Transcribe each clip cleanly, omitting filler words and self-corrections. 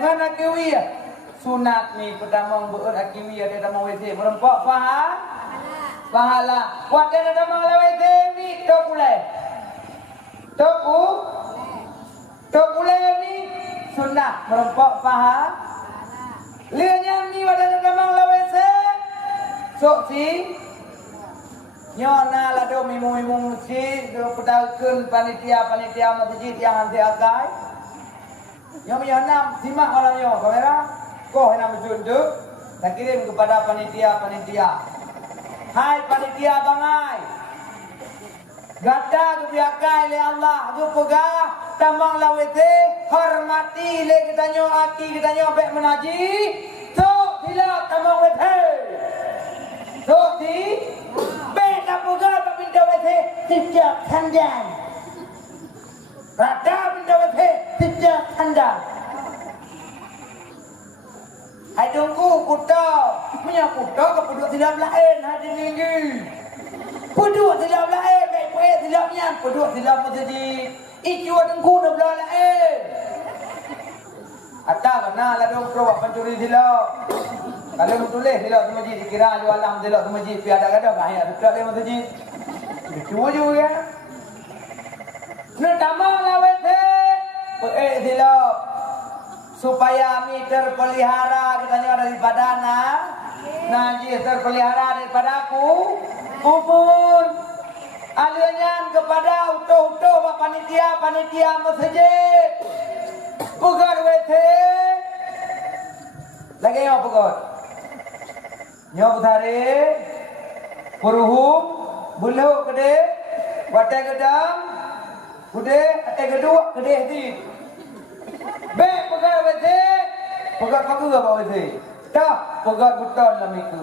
ngana kiwi sunat ni pertama beut akiwi ada damang WC merempok pahala kuat ada damang WC ni tokule ni sunat merempok pahala lianya ni ada damang WC sok si nyona lado mimu si do pedalkeun panitia masjid yang anti akai nyo nyona simak orangnya kamera koh nak menjunduk dan kirim kepada panitia. Hai panitia bangai. Gada kebiakai le Allah, tu pegah tambang lawete hormati le kita nyo aki kita nyo bek menaji. Tok sila tambang wete. Tok si bek tak pegah tak pindah wete sejak sandan. Rada pindah wete sejak sandan. Hai tunggu kuda, punya kuda ke puduk silap lain hadi minggu. Puduk silap lain, baik-baik silapnya, puduk silap masjid. Icu tunggu nak belah lain. Ada kena lah dong pro pencuri silap. Kalau tulis silap di masjid dikira jual alam silap di masjid, pi ada bahaya dekat di masjid. Itu juga. Nak tamang lawet silap. Supaya mi terpelihara katanya daripada najis terpelihara daripada aku kupun aliannya kepada utuh panitia masjid pugar wete lagi yang pugar nyok thare puruhum bulu gede wate gedang gede ate geduk gede di Bek pegat wete, pegat paku apa wete? Dah pegat beton dalam itu.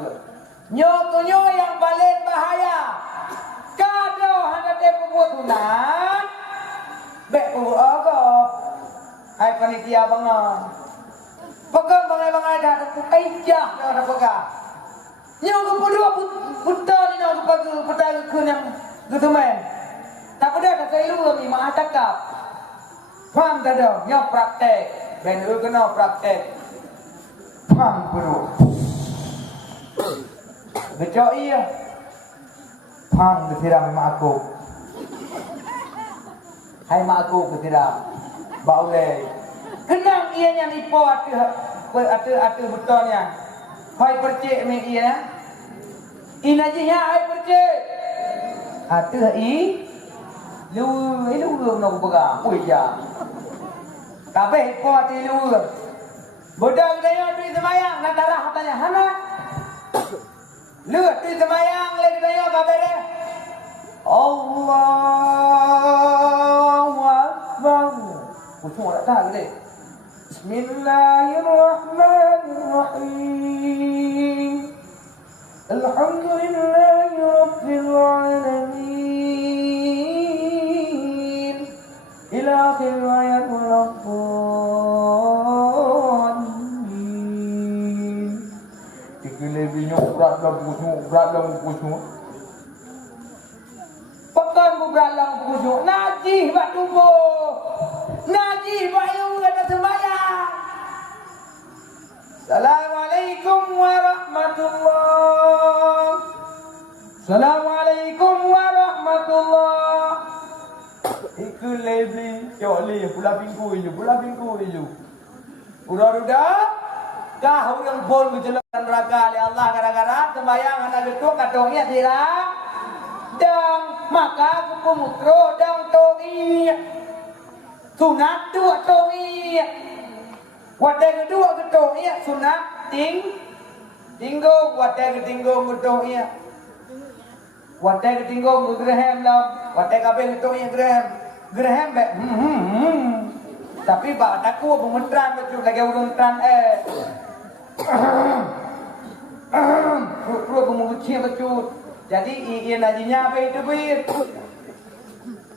Nyo yang paling bahaya. Kado hanya dia pembuat sunat. Bek pembuat apa? Hai panitia bangang. Pegang bangai dah ada ijah dah ada pegang. Nyo kedua beton ni nak pakai petai yang getemen. Tak ada tak selalu kami maaf cakap. Faham tak ada? Yang praktek. Ben kena praktek. Faham perlu. Becok iya. Faham kesiram mak aku. Hai mak aku kesiram. Baulai. Kenang ianya nipo atu betulnya. Hai percik me iya. Inajinya hai percik. Atu i. Lu nak pegang. Ui ya. Kabeh ko tilu. Budak dia tu semayang nak darah katanya. Hana. Lu tu semayang lagi dia kabeh dia. Allahu Akbar. Usung tak tahu dia. Bismillahirrahmanirrahim. Alhamdulillahi rabbil alamin. Ila akhir ayat walaupun lebih berat dalam kusuk pekan berat dalam kusuk najih buat tubuh najih buat ilmu kata sembahyang. Assalamualaikum warahmatullahi. Assalamualaikum warahmatullahi. Iku lebih jolly pula pinggu je. Udah kah yang pun berjalan neraka oleh Allah gara-gara sembahyang anak getuk katongnya tidak dan maka kupumutro dan tongi sunat dua tongi wadah kedua getongnya sunat tinggo wadah ketinggo getongnya wadah ketinggo gerhem lah wadah kabel getongnya gerhem be tapi bak takku pementran betul lagi urun tran perlu menguci betul. Jadi ia najinya apa itu bir?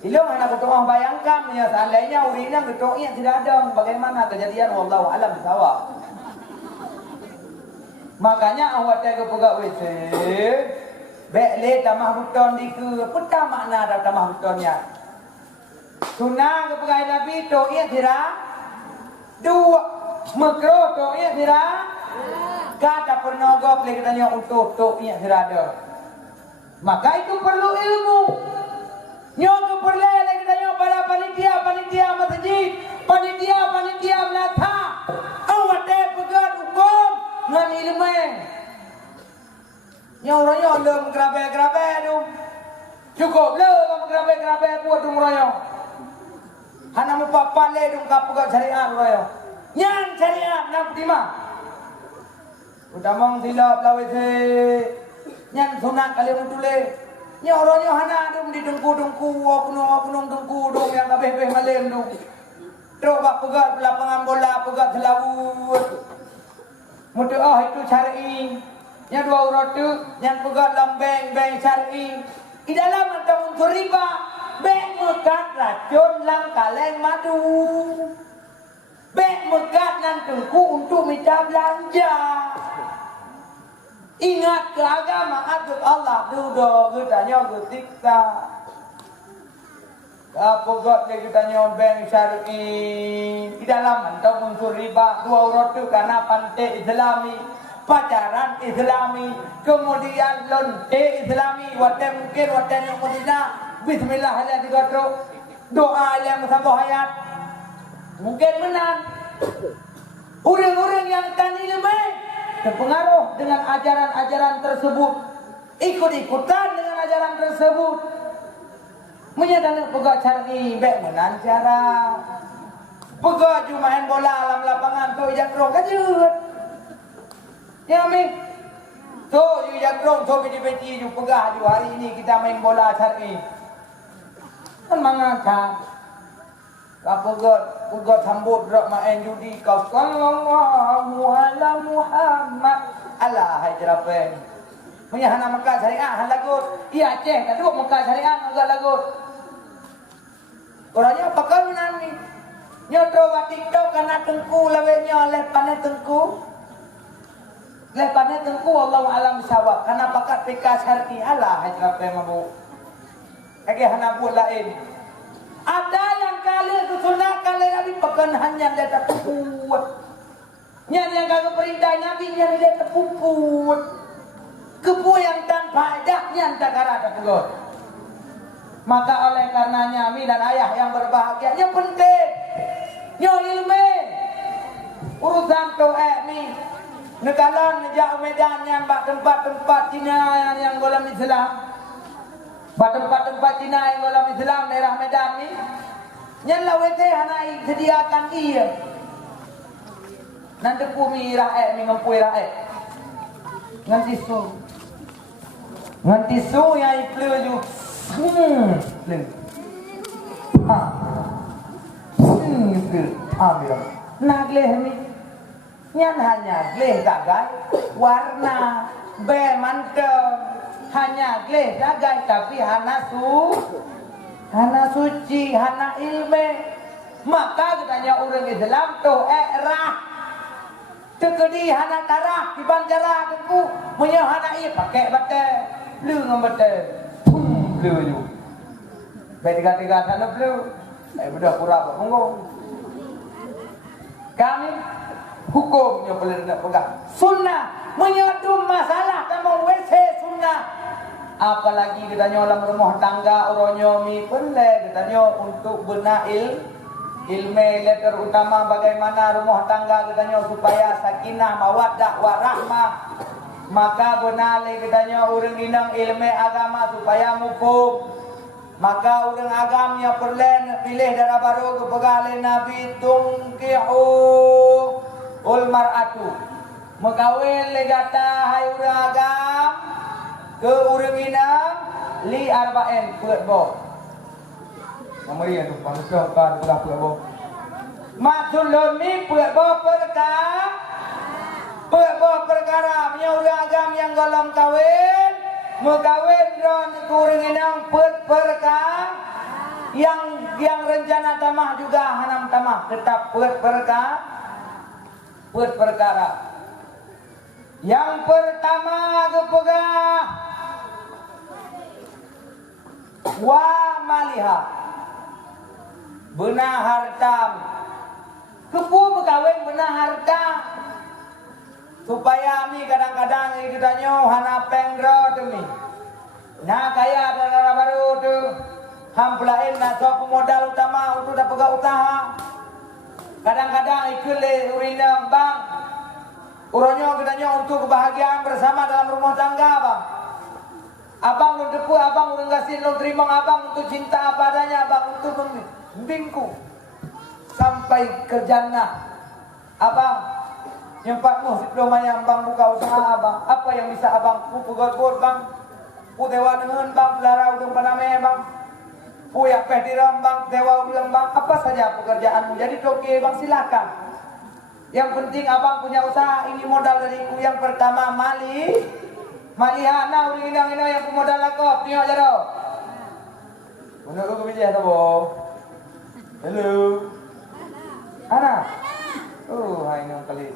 Ilmu anak ketua bayangkan ya seandainya urinnya ketoknya tidak ada bagaimana kejadian wallahu alam bisawab. Makanya awak jaga pegawai WC bekle tamah beton di ke peta makna dah tamah betonnya. Sunah ke pegawai Nabi toknya tidak dua Mekro to iya sira. Kata pernogo boleh kita nyo untuk to iya sira ada. Maka itu perlu ilmu. Nyo keperle kita nyo para panitia masjid, panitia melata. Awak deh pegat hukum ngan ilmu. Nyo royo lem grabe tu. Cukup le grabe buat dum royo. Hana mu papale dum kapugat syariat royo. Nyan syariat nak terima. Utamang silap lawe se. Nyan sunat kali mutule. Nyoronyo hana dum di dengku oknum dengku yang kabeh malem dum. Coba pegat lapangan bola, pegat selawut. Mutu itu syar'i. Yang dua urut tu yang pegat lambeng syar'i. Di dalam atau unsur riba, beng mekat racun lam kaleng madu. Bek megat nan tengku untuk minta belanja. Ingat ke agama atur Allah dulu kitanya ketika apa got kitanya bank syar'i di dalam atau unsur riba dua urut itu karena pantai Islami, pacaran Islami, kemudian lonte Islami, wadah mungkin wadah yang Madinah, Bismillahirrahmanirrahim, doa yang bersambung hayat. Mungkin menang. Orang-orang yang kan ilmu terpengaruh dengan ajaran-ajaran tersebut, ikut-ikutan dengan ajaran tersebut, menyadari pegat syar'i baik menang cara pegat cuma main bola alam lapangan tu ijak rong kajut ya mi tu ijak rong tu beti-beti ju pegah ju hari ini kita main bola syar'i kan mangaka pegat sambut rak main judi kau sallallahu ala Muhammad Allah hajrapen punya hana Mekah syariah han lagut iya Aceh tak duk Mekah syariah enggak lagut orangnya pakal menani nyotro wa TikTok kana tengku lawenya leh pane tengku Allah alam sawab kana pakat PK syar'i Allah hajrapen mabu lagi hana buat lain. Ada yang kali itu sunat kali Nabi pekan hanya dia terpuput. Yang kagak perintah Nabi yang dia terpuput. Kepu yang tanpa adanya tak ada pegot. Maka oleh karenanya mi dan ayah yang berbahagia yang penting. Nyo ilmu. Urusan to'ek mi. Negara nejak Medan yang tempat-tempat Cina yang golongan Islam. Tempat-tempat Cina yang dalam Islam daerah Medan ni yang lawete hanai sediakan ia nanti pumi rakyat mengampui rakyat nganti su yang ipleu ju bilang nak leh ni nyan hanya leh gagai warna be mantap hanya gleh dagai tapi hana suci, hana ilmu. Maka katanya orang Islam tu erah. Tekedi hana tarah, kiban jarah tengku. Punya hana pakai batai. Lu ngam batai. Lu ju. Baik tiga-tiga sana lu. Budak kurang monggo. Kami hukumnya boleh nak pegang. Sunnah menyatu masalah kamu WC sunnah. Apalagi katanya dalam rumah tangga orangnya mi pelai katanya untuk benar ilmu terutama bagaimana rumah tangga katanya supaya sakinah mawaddah warahmah. Maka benar katanya orang inang ilmu agama supaya mukuf. Maka orang agamanya perlen pilih darah baru kepegale Nabi tungkihu ul mar'atu mekawin legata hai orang agam ke urang inang li arba'in peut bo. Namanya tu bangsa kan ulah peut bo. Maksud lemi peut bo perkara punya urang agam yang golong kawin, mekawin ron ke urang inang peut perkara yang rencana tamah juga hanam tamah tetap peut perkara. Yang pertama kepegah wa maliha benar harta kepu berkawin benar supaya mi kadang-kadang kita nyoh hana pengro tu mi. Nah kaya ada baru tu hampulain na so pemodal utama untuk dapat usaha. Kadang-kadang ikut le urina bang. Uronyo kita nyoh untuk kebahagiaan bersama dalam rumah tangga bang. Abang untuk depu, abang untuk kasih lo terima abang untuk cinta apa adanya abang untuk membimbingku sampai ke jannah. Abang nyempatmu sebelum ayam bang buka usaha abang. Apa yang bisa abang pugot bang? Pu dewa dengan bang belarau dengan paname bang. Pu yak peh diram bang dewa ulang bang. Apa saja pekerjaanmu jadi oke bang silakan. Yang penting abang punya usaha ini modal dariku yang pertama Malihana uri inang yang pemodal lakop tengok jaro. Menurut aku bijak tu boh. Hello. Ana. Oh, hai nang kali.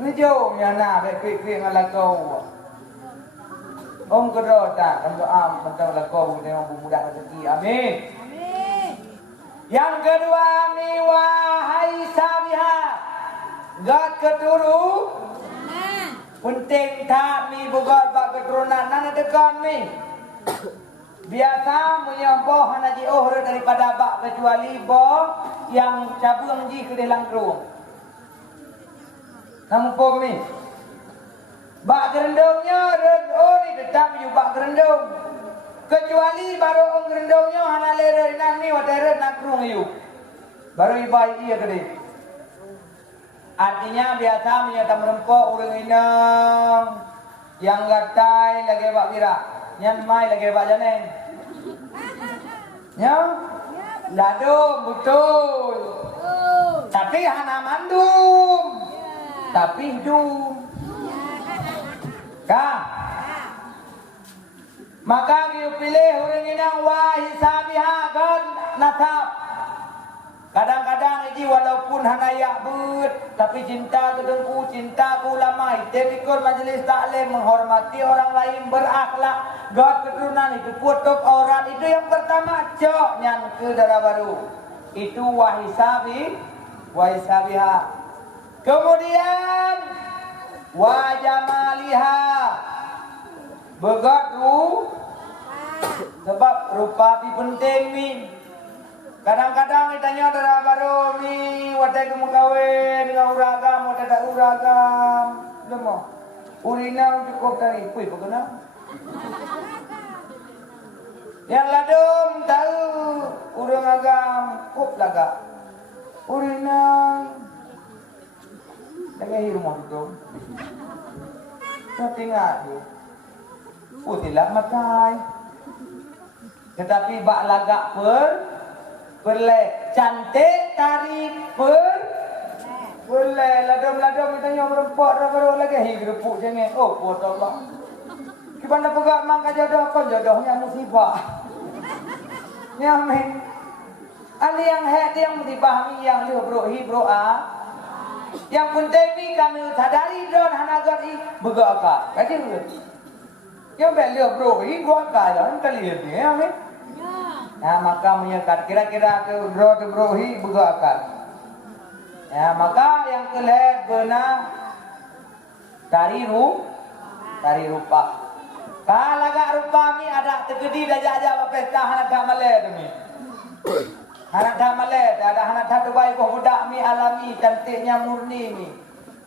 Ni jom ya na baik dengan lakau. Om kedua tak kan doa tentang lakau dengan budak rezeki. Amin. Amin. Yang kedua mi wahai sabiha. God keturu. Penting tak mi buat bak keturunan nana dekan mi. Biasa menyamboh hana di ohre daripada bak kecuali boh yang cabung ji ke dalam kerung. Namun pom mi. Bak gerendongnya ni tetap you bak gerendong. Kecuali baru ong gerendongnya hana lere nan mi watere nak kerung you. Baru ibai iya gede. Artinya biasa menyata merempok urang inang yang gatai lagi bak bira, nyan mai lagi bak janeng. Nyam, ladum betul. Tapi hana mandum, tapi hidung. Kah? Maka kita pilih urang inang wahisabiha kan nasab. Kadang-kadang ini walaupun hana yak bet, tapi cinta kedengku, cinta ku lama. Ikut majlis taklim menghormati orang lain berakhlak. God keturunan itu putuk orang itu yang pertama cok nyan ke darah baru. Itu wahisabiha. Kemudian wajamaliha. Begat ru sebab rupa penting ni. Kadang-kadang ditanya darah baru ni wadah kamu kahwin dengan uragam, wadah tak uragam. Lemah. Urina cukup dari pui pekena. Yang ladum tahu urang agam kup laga. Urina lagi rumah tu. Tak tinggal tu. Utilah matai. Tetapi bak lagak boleh cantik tarik boleh ladom kita yang merempok dah baru lagi hidup jangan buat Allah kita pegang mangka jodoh kon jodohnya musibah nyamin ali yang yang dipahami yang hibro yang penting ni kami sadari don hanagat begaka kaji yang beliau hibro yang kali ini amin. Ya maka menyekat kira-kira ke brohi begakan. Ya maka yang kelihatan benar tari rupa. Kalau gak rupa mi ada tegedi dah jaja pesta hanak damale demi. Hanak damale ada hanak satu baik budak mi alami cantiknya murni mi.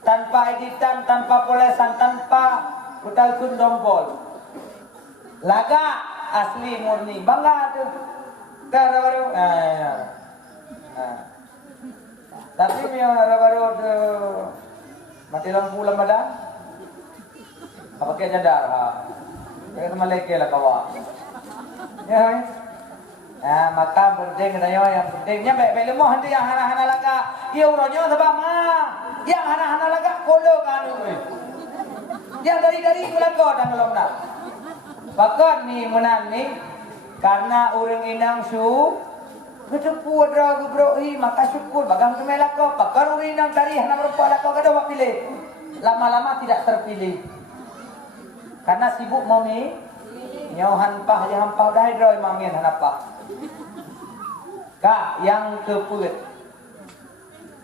Tanpa editan, tanpa polesan, tanpa putal kun dompol. Laga asli murni bangga tu. Dah baru. Tapi yang baru tu mati lampu dah. Apa kaya jadar ha. Kaya maleke lah kawa. Ya. Maka penting dayo yang pentingnya baik lemah henti yang hana-hana laga. Ia uronyo sebab yang hana-hana laga kolo kanu. Yang dari kulago dan belum nak. Pakat ni menan ni karena orang inang su ketepu adra gebrohi maka syukur bagang kemelak kau pakar orang inang tari hana berapa kau kada buat pilih lama-lama tidak terpilih karena sibuk mami nyau hanpah je hampau dah droi mangin hanapa ka yang keput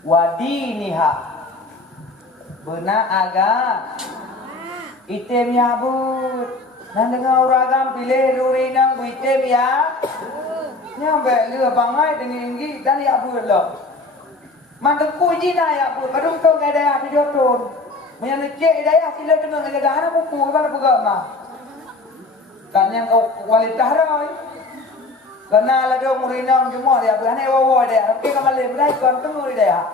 wadiniha Benar agak. Item ya bud. Nang dengar uragam pilih duri nang item ya. Nyampe lừa bangai dengan inggi dan ya bud lo. Mantan kuji na ya bud. Kadung tong kaya daya di jotun. Menyan cek daya sila tengah kaya daya buku mana buka mah. Kan yang kau kualitas rai. Karena ada murinang cuma dia bukan ewo dia. Tapi kalau lebih kan tengah dia.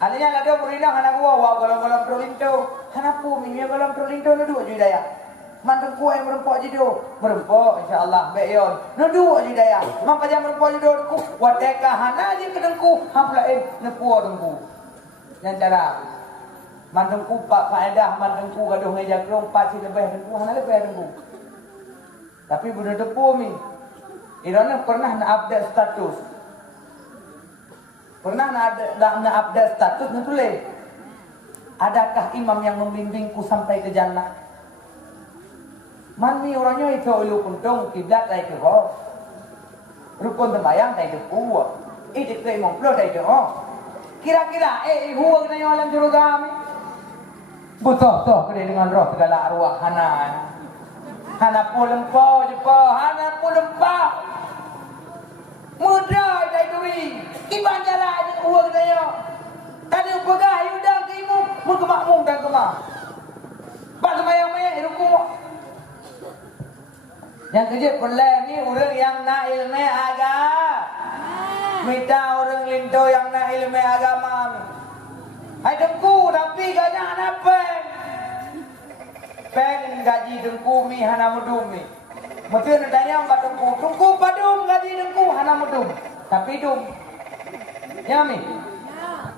Alanya ada murinang anak gua golong-golong trolinto. Anak pu mimi golong trolinto na dua juta ya. Mantan ku yang merempok jido. Merempok insyaallah beyon. Na dua juta ya. Maka jam merempok jido ku wateka hana je kedengku haplain nepu dengku. Yang cara mantan ku pak faedah mantan ku gaduh ngeja krong pasti lebih dengku hana lebih dengku. Tapi budak tepu mi. Irana pernah na update status. Pernah na update status na tulis. Adakah imam yang membimbingku sampai ke jannah? Man mi orangnya itu ulu kuntung kiblat dari ke ho. Rukun tembayang dari ke kuwa. Itu ke imam pula dari ke ho. Kira-kira huwa kena yang alam surga mi. Butuh kena dengan roh segala arwah hana. Hana pulempau je po, hana pulempau. Mudah dari duri. Kiban jalan di huwa kena yang. Tadi pegah yudang ke imu, mun kemakmum dan kemah. Pak semayang mayang rukuk. Yang kerja pelai ni orang yang nak ilmu agama. Minta orang linto yang nak ilmu agama. Hai dengku tapi gajah anak peng. Peng gaji dengku mi hana mudum mi. Mesti nak tanya mbak dengku padum gaji dengku hana mudum. Tapi dum. Ya mi.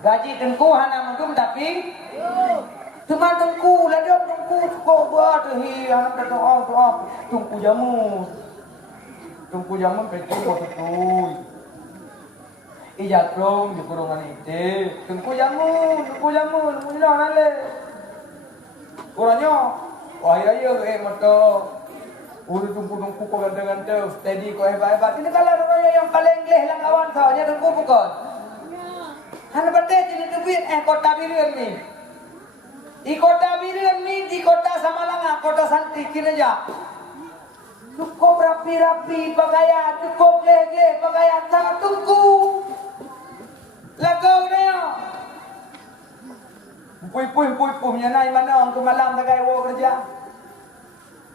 Gaji dengku hana mudum tapi cuma dengku ladap dengku kok buat hi anak doa tungku jamu betul betul ijat long di kurungan itu tungku jamu lah nale kurangnya wah ya moto udah tungku kok gante steady kok hebat ini kalau rupanya yang paling leh lang kawan soalnya dengku bukan hana bete jadi duit kota bilion ni. Di kota Birian ni, di kota Samalanga, kota Santi, Kinaja. Cukup rapi-rapi pakaian, cukup leh-leh pakaian, sangat tunggu. Lagau dia. Puy, nyanai mana orang ke malam tak kaya kerja.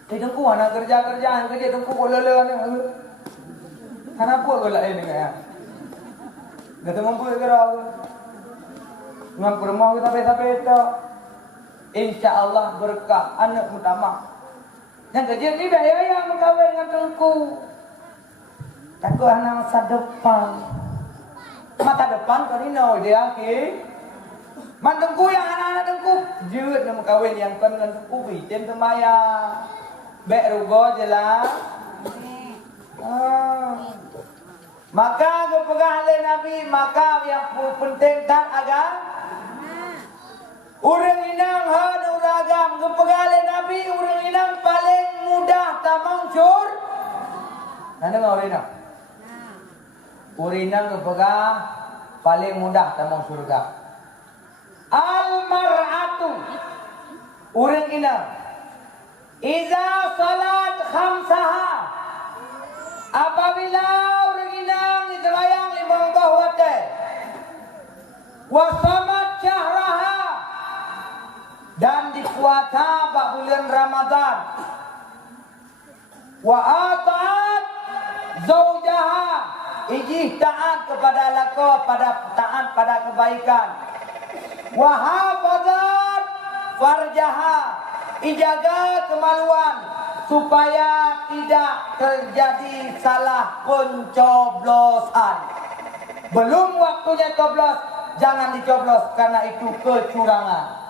Tunggu anak kerja, tunggu boleh-boleh ni. Kenapa kau lain ni kaya? Gak mampu kerja. Ngam rumah kita beta-beta. InsyaAllah berkah anak utama. Yang kerja ni dah yang berkahwin dengan tengku. Takut anak masa depan. Masa depan kau ni no dia ke. Man tengku yang anak-anak tengku. Jut nak berkahwin yang kan dengan tengku. Bikin temaya. Bek rugo je lah. Maka kepegang oleh Nabi. Maka yang penting tak agak. Orang inang hana uragam kepegale Nabi orang inang paling mudah tamang syur. Nanda orang inang? Orang inang kepegang paling mudah tamang surga. Al-mar'atu orang inang iza salat khamsaha apabila orang inang disembahyang lima waktu wa samat syahraha dan di puasa bulan Ramadan wa ataat zaujaha ijih taat kepada lako taat pada kebaikan wa hafazat farjaha ijaga kemaluan supaya tidak terjadi salah pencoblosan. Belum waktunya coblos, jangan dicoblos karena itu kecurangan.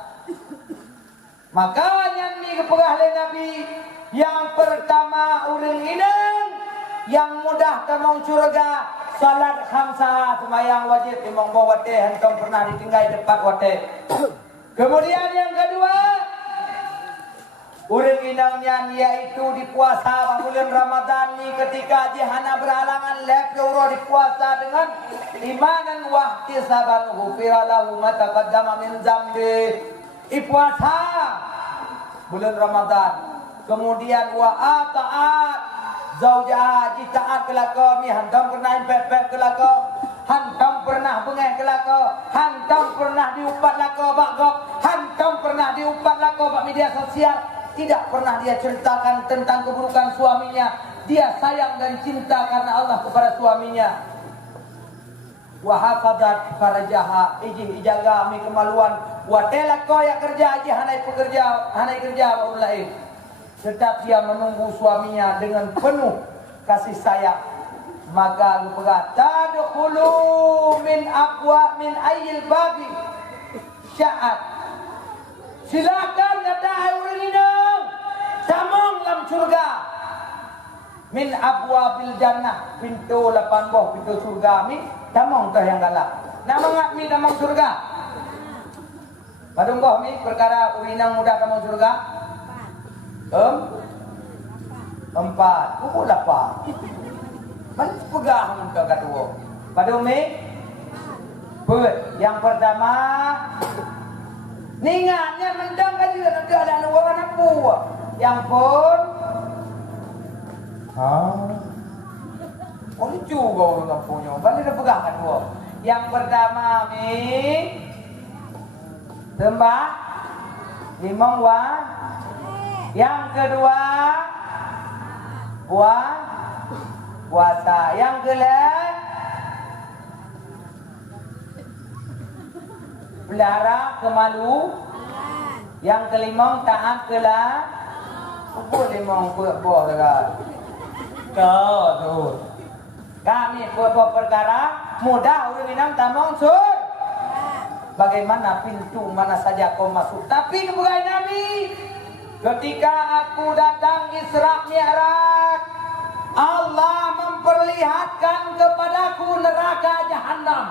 Makanya ni keperah oleh Nabi yang pertama orang inang yang mudah temang surga salat khamsah sembahyang wajib imam bawate hantam pernah ditinggal tepat wate. Kemudian yang kedua Urang inangnya yaitu di puasa bulan Ramadan ni ketika jihana berhalangan lepuro di puasa dengan imanan wa ihtisaban ghufira lahu ma taqaddama min dzambi. Di puasa bulan Ramadan. Kemudian wa ataat zaujah taat kelaka mi hantam pernah pepek kelaka, hantam pernah bengeh kelaka, hantam pernah diupat laka bagok, hantam pernah diupat laka bak media sosial. Tidak pernah dia ceritakan tentang keburukan suaminya. Dia sayang dan cinta karena Allah kepada suaminya. Wa hafadzat farajaha, ijaga mi kemaluan. Wa telaka ya kerja aja hanai kerja orang lain. Tetap dia menunggu suaminya dengan penuh kasih sayang. Maka berkata tadkhulu min aqwa min ayyil babi sya'at. Silakan kata orang ini tamong dalam surga. Min abwabil jannah, pintu 8 boh pintu surga mi tamong tah yang galak. Nama ngat mi tamong surga. Padung boh mi perkara urinang muda tamong surga. 4 pukul 8. Man pegang ke kedua. Padung mi yang pertama ningatnya mendang kan juga nanti ada orang aku yang pun lucu kau tak punya balik dah pegang kan gua. Yang pertama mi tembak limong wa. Yang kedua puasa. Yang kelima pelihara kemalu. Yang kelima taat kelah. Apa limang buah dekat kau tu. Kami buat perkara mudah orang minam tamong sur. Bagaimana pintu mana saja kau masuk. Tapi kebukaan Nabi ketika aku datang Isra Mi'raj, Allah memperlihatkan kepadaku neraka Jahannam.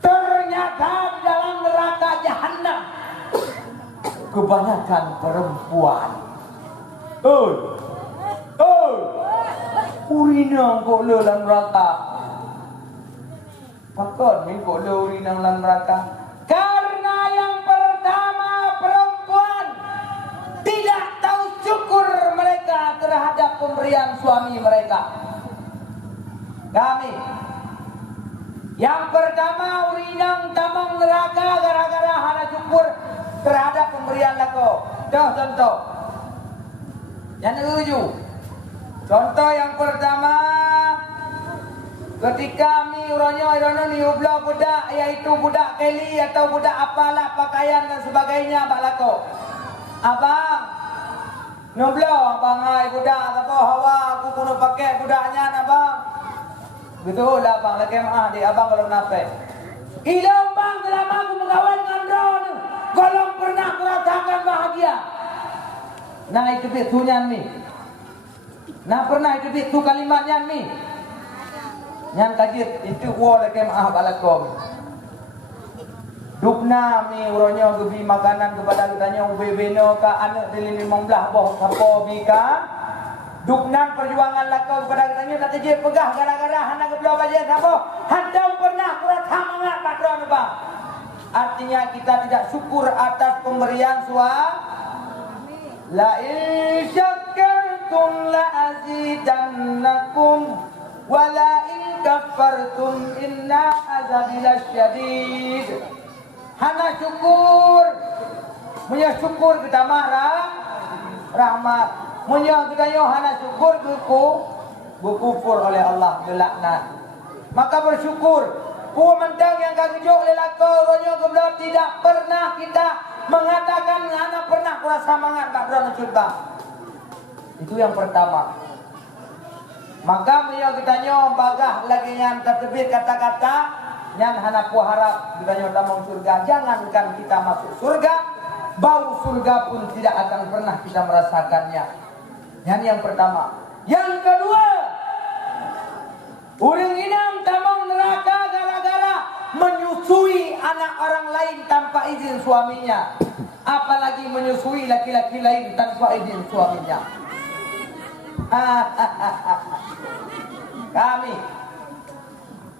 Ternyata di dalam neraka Jahannam kebanyakan perempuan. Urinang kok le dalam neraka. Pakon ni kok le urinang dalam neraka. Karena yang pertama perempuan tidak tahu syukur mereka terhadap pemberian suami mereka. Kami yang pertama urinang tamang neraka gara-gara hana syukur terhadap pemberian lako. Contoh. Yang ketujuh. Contoh yang pertama ketika mi uronyo ni ubla budak yaitu budak keli atau budak apalah pakaian dan sebagainya balako. Abang nublo abang ai budak apa hawa aku kuno pakai budaknya abang. Betul lah bang, lagi mah di abang kalau nape. Hilang bang selama aku mengawal dengan drone. Golong pernah kurasakan bahagia. Nah itu betunya ni. Nah pernah itu betu kalimatnya ni. Yang kaget itu wala lagi mah balakom. Dupna mi uronyo gebi makanan kepada kitanya ubebeno ka anak dari 15 boh kapo bika. Duknan perjuangan lakau kepada kitanya tak je pegah gara-gara hana geblo baje sabo. Handam pernah kurat hamangat padron bang. Artinya kita tidak syukur atas pemberian suami. La in syakartum la azidannakum wa la in kafartum inna azabi lasyadid. Hana syukur. Punya syukur kita marah rahmat. Munya kita hana syukur berkufur oleh Allah gelaknat. Maka bersyukur. Ku mentang yang kagejuk oleh lakau ronyo kebelah tidak pernah kita mengatakan anak pernah kurasa mangat tak berani curta. Itu yang pertama. Maka munya kita bagah lagi yang tertebit kata-kata yang hana ku harap kita damang surga. Jangankan kita masuk surga, bau surga pun tidak akan pernah kita merasakannya. Yang pertama. Yang kedua, orang inang tamang neraka gara-gara menyusui anak orang lain tanpa izin suaminya. apalagi menyusui laki-laki lain tanpa izin suaminya. Kami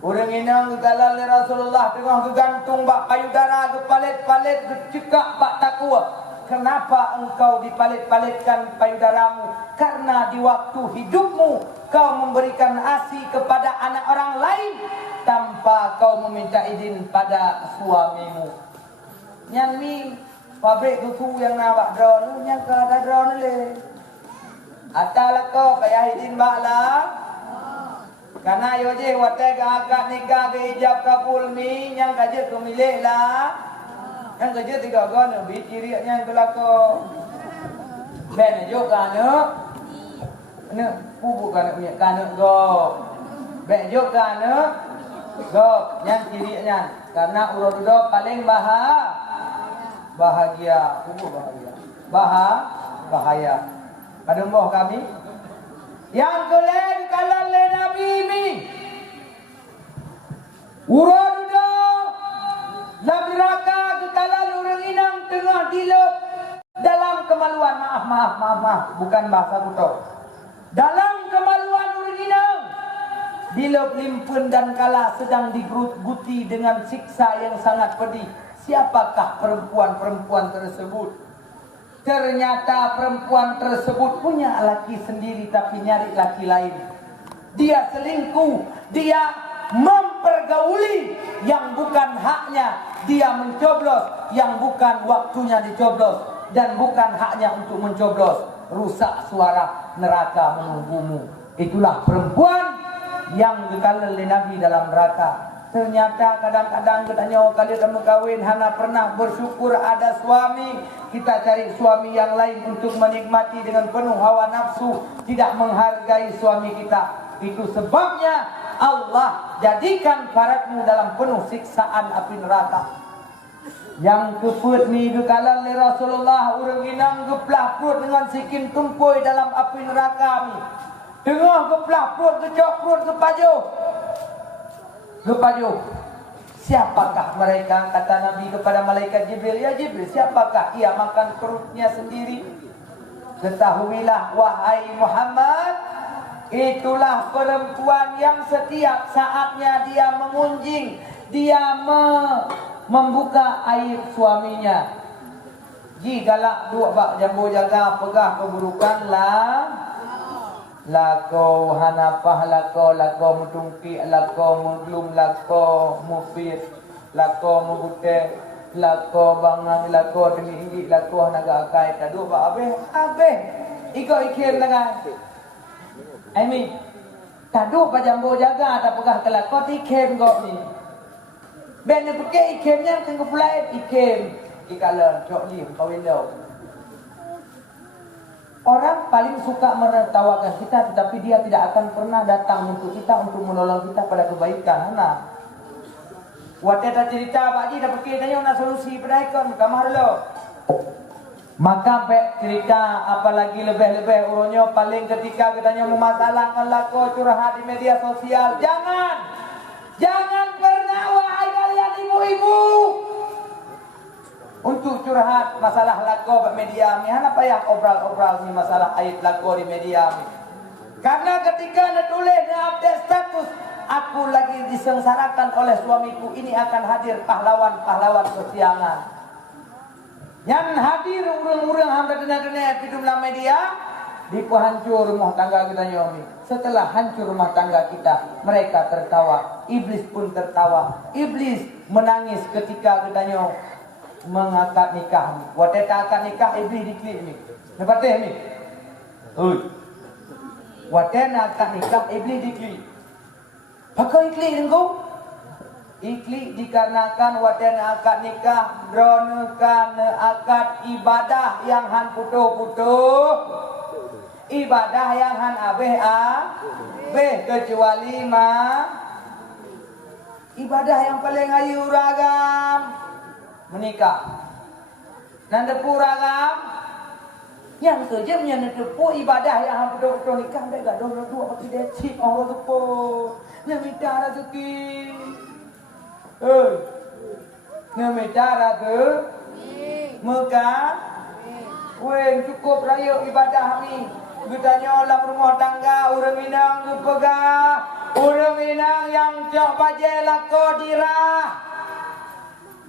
urang inang gagal ni Rasulullah tengah gegantung bak payudara ke palit-palit cekak bak takwa. Kenapa engkau dipalit-palitkan payudaramu? Karena di waktu hidupmu kau memberikan ASI kepada anak orang lain tanpa kau meminta izin pada suamimu. Nyan mi pabrik kuku yang nak drone nya ke ada drone le. Atalah kau payah izin baklah. Karena yo je watai ka akad nikah ke ijab kabul mi yang kaje kemilik lah. Yang kerja tiga kan, biciri yang kelako. Ben jo kan, ne pupu kan punya kan go. Ben jo kan, go yang kiri yang karena urut do paling bahagia, pupu bahagia, bahaya. Ada mbah kami yang kelen kalan le Nabi mi. Urut do dalam neraka kekalan orang inang tengah dilep dalam kemaluan. Maaf, bukan bahasa kuto. Dalam kemaluan orang inang dilep limpun dan kala sedang digeruti dengan siksa yang sangat pedih. Siapakah perempuan-perempuan tersebut? Ternyata perempuan tersebut punya laki sendiri tapi nyari laki lain. Dia selingkuh, dia mempergauli yang bukan haknya, dia mencoblos yang bukan waktunya dicoblos, dan bukan haknya untuk mencoblos. Rusak suara, neraka menunggumu. Itulah perempuan yang kekal oleh Nabi dalam neraka. Ternyata kadang-kadang katanya kalian kamu kawin hana pernah bersyukur ada suami. Kita cari suami yang lain untuk menikmati dengan penuh hawa nafsu, tidak menghargai suami kita. Itu sebabnya Allah jadikan baratmu dalam penuh siksaan api neraka. Yang keput ni kekalan ni Rasulullah urang inang geplah perut dengan sikin tumpoi dalam api neraka ni. Tengah geplah perut kecok perut kepajuh. Siapakah mereka? Kata Nabi kepada malaikat Jibril, ya Jibril, siapakah? Ia makan perutnya sendiri. Ketahuilah wahai Muhammad, itulah perempuan yang setiap saatnya dia mengunjing, dia membuka aib suaminya. Ji galak dua bak jambu jaga pegah keburukan lah. Lako hanapah lako mutungki lako muglum lako mufid lako mubute lako bangang lako demi inggit lako naga akai tadu bak abe iko ikhir naga Amin. Tadu pa jambo jaga ta pegah kelako tikem kok ni. Ben ne peke ikemnya tengok pulai ikem ikalan cok li kawin lau. Orang paling suka menertawakan kita, tetapi dia tidak akan pernah datang untuk kita untuk menolong kita pada kebaikan. Nah, waktu cerita bagi dah pakai tanya nak solusi perbaikan kamar lo. Maka baik cerita apalagi lebih-lebih uronyo paling ketika katanya memasalahkan lako curhat di media sosial. Jangan pernah wahai kalian ibu-ibu untuk curhat masalah lako di media ni. Hana payah obral-obral ni masalah aib lako di media ni. Karena ketika nak tulis nak update status, aku lagi disengsarakan oleh suamiku, ini akan hadir pahlawan-pahlawan kesiangan. Yang hadir urang-urang hampir kena hidup dalam media, dihancur rumah tangga kita nyomi. Setelah hancur rumah tangga kita, mereka tertawa. Iblis pun tertawa. Iblis menangis ketika kita nyomi mengakad nikah. Waktu tak akad nikah, iblis diklik ni. Lepas ni. Waktu nak akad nikah, iblis diklik. Pakai iklik engkau? Iklik dikarenakan waktu nak akad nikah, dronekan akad ibadah yang han putuh-putuh. Ibadah yang han abeh kecuali ibadah yang paling ayu ragam menikah. Nanda ragam yang kejamnya netepu ibadah yang han putuh-putuh nikah dah gaduh dua pakai decik Allah tepu. Nemita rezeki. Nemita rezeki. Muka wen cukup raya ibadah mi. Gutanya dalam rumah tangga urang minang gepega. Urang minang yang cok baje lako dirah.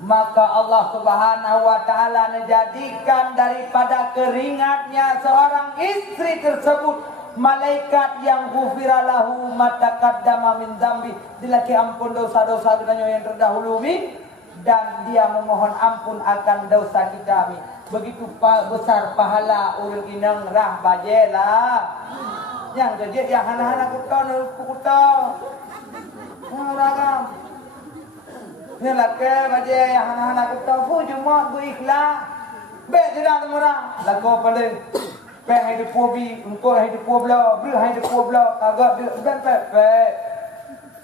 Maka Allah Subhanahu wa taala menjadikan daripada keringatnya seorang istri tersebut malaikat yang ghufira lahu ma taqaddama min dzambi, dilaki ampun dosa-dosa kitanya yang terdahulu mi, dan dia memohon ampun akan dosa kita mi. Begitu besar pahala urang inang rah bajela. Yang gede yang anak-anak kuta ragam. Ni laki baje yang anak-anak kuta fu cuma bu ikhlas. Be tidak murah. Lagu pada pe hidup pobi, engkau hidup pobla, beri hidup pobla, agak dan pe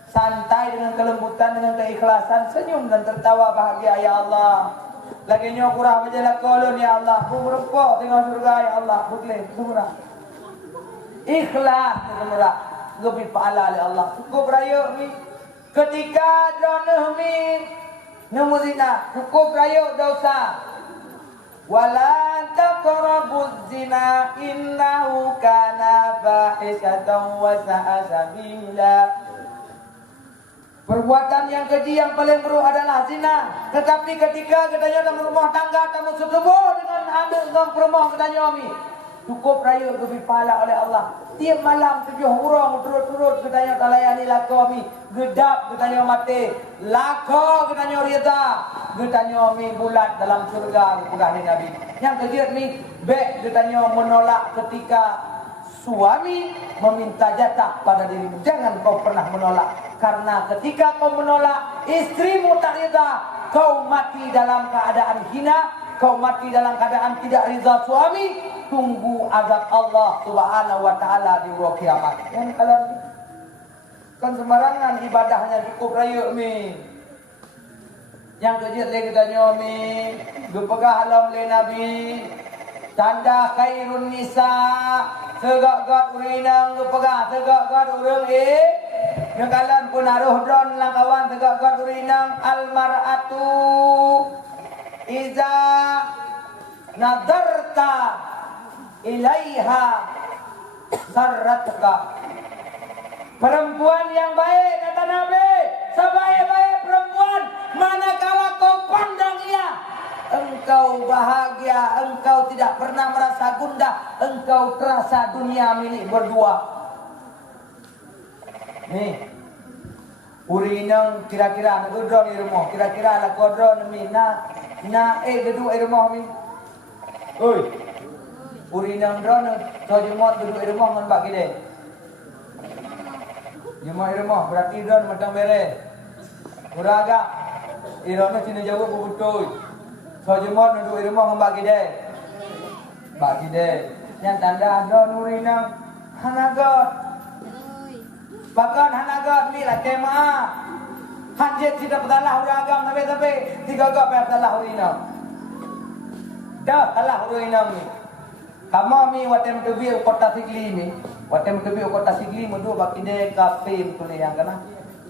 santai dengan kelembutan, dengan keikhlasan, senyum dan tertawa bahagia ya Allah. Lagi nyo kurang menjelak kolon ya Allah. Berapa tengok surga ya Allah. Boleh, murah. Ikhlas murah. Lebih pahala oleh Allah. Cukup raya ni. Ketika droneh mi nemu zina, cukup raya dosa. Wala taqrabuz zina innahu kana fahisatan wa sa'a sabila. Perbuatan yang keji yang paling buruk adalah zina. Tetapi ketika katanya dalam rumah tangga tamu setubuh dengan anak dengan perempuan katanya kami, cukup raya lebih pahala oleh Allah. Tiap malam 7 orang turut-turut katanya talayani lako kami, gedap katanya mati, lako katanya rida, katanya kami bulat dalam surga kepada Nabi. Yang ketiga ni baik katanya menolak ketika suami meminta jatah pada dirimu. Jangan kau pernah menolak. Karena ketika kau menolak, istrimu tak rida, kau mati dalam keadaan hina, kau mati dalam keadaan tidak rida suami, tunggu azab Allah Subhanahu wa taala di hari kiamat. Kan kalau kan sembarangan ibadahnya cukup raya mi. Yang kejut lagi tanya mi, gepegah alam le Nabi. Tanda khairun nisa, segak-gak urinang gepegah, segak-gak urang Nekalan pun aruh dron lang kawan tegak-tegak urinang almar'atu iza nadarta ilaiha sarratka. Perempuan yang baik kata Nabi, sebaik-baik perempuan manakala kau pandang ia, engkau bahagia, engkau tidak pernah merasa gundah, engkau terasa dunia milik berdua. Nih, urinang kira-kira nak duduk di rumah, kira-kira nak kodron ni na duduk di rumah ni. Oi, urinang drone, kau jemot duduk di rumah ngan bagi deh. Jemot di rumah berarti drone macam beres. Uraga, irona cina jauh betul. Kau jemot duduk di rumah ngan bagi deh. Bagi deh. Yang tanda drone urinang hanagot. Bahkan hanagat ni lah tema. Hanjit tidak bertalah uragam tapi tiga gak bertalah urinam. Dah talah urinam ni. Kamu mi watem tebi kota Sigli ni. Watem tebi kota Sigli mendu baki de kafe betul yang kana.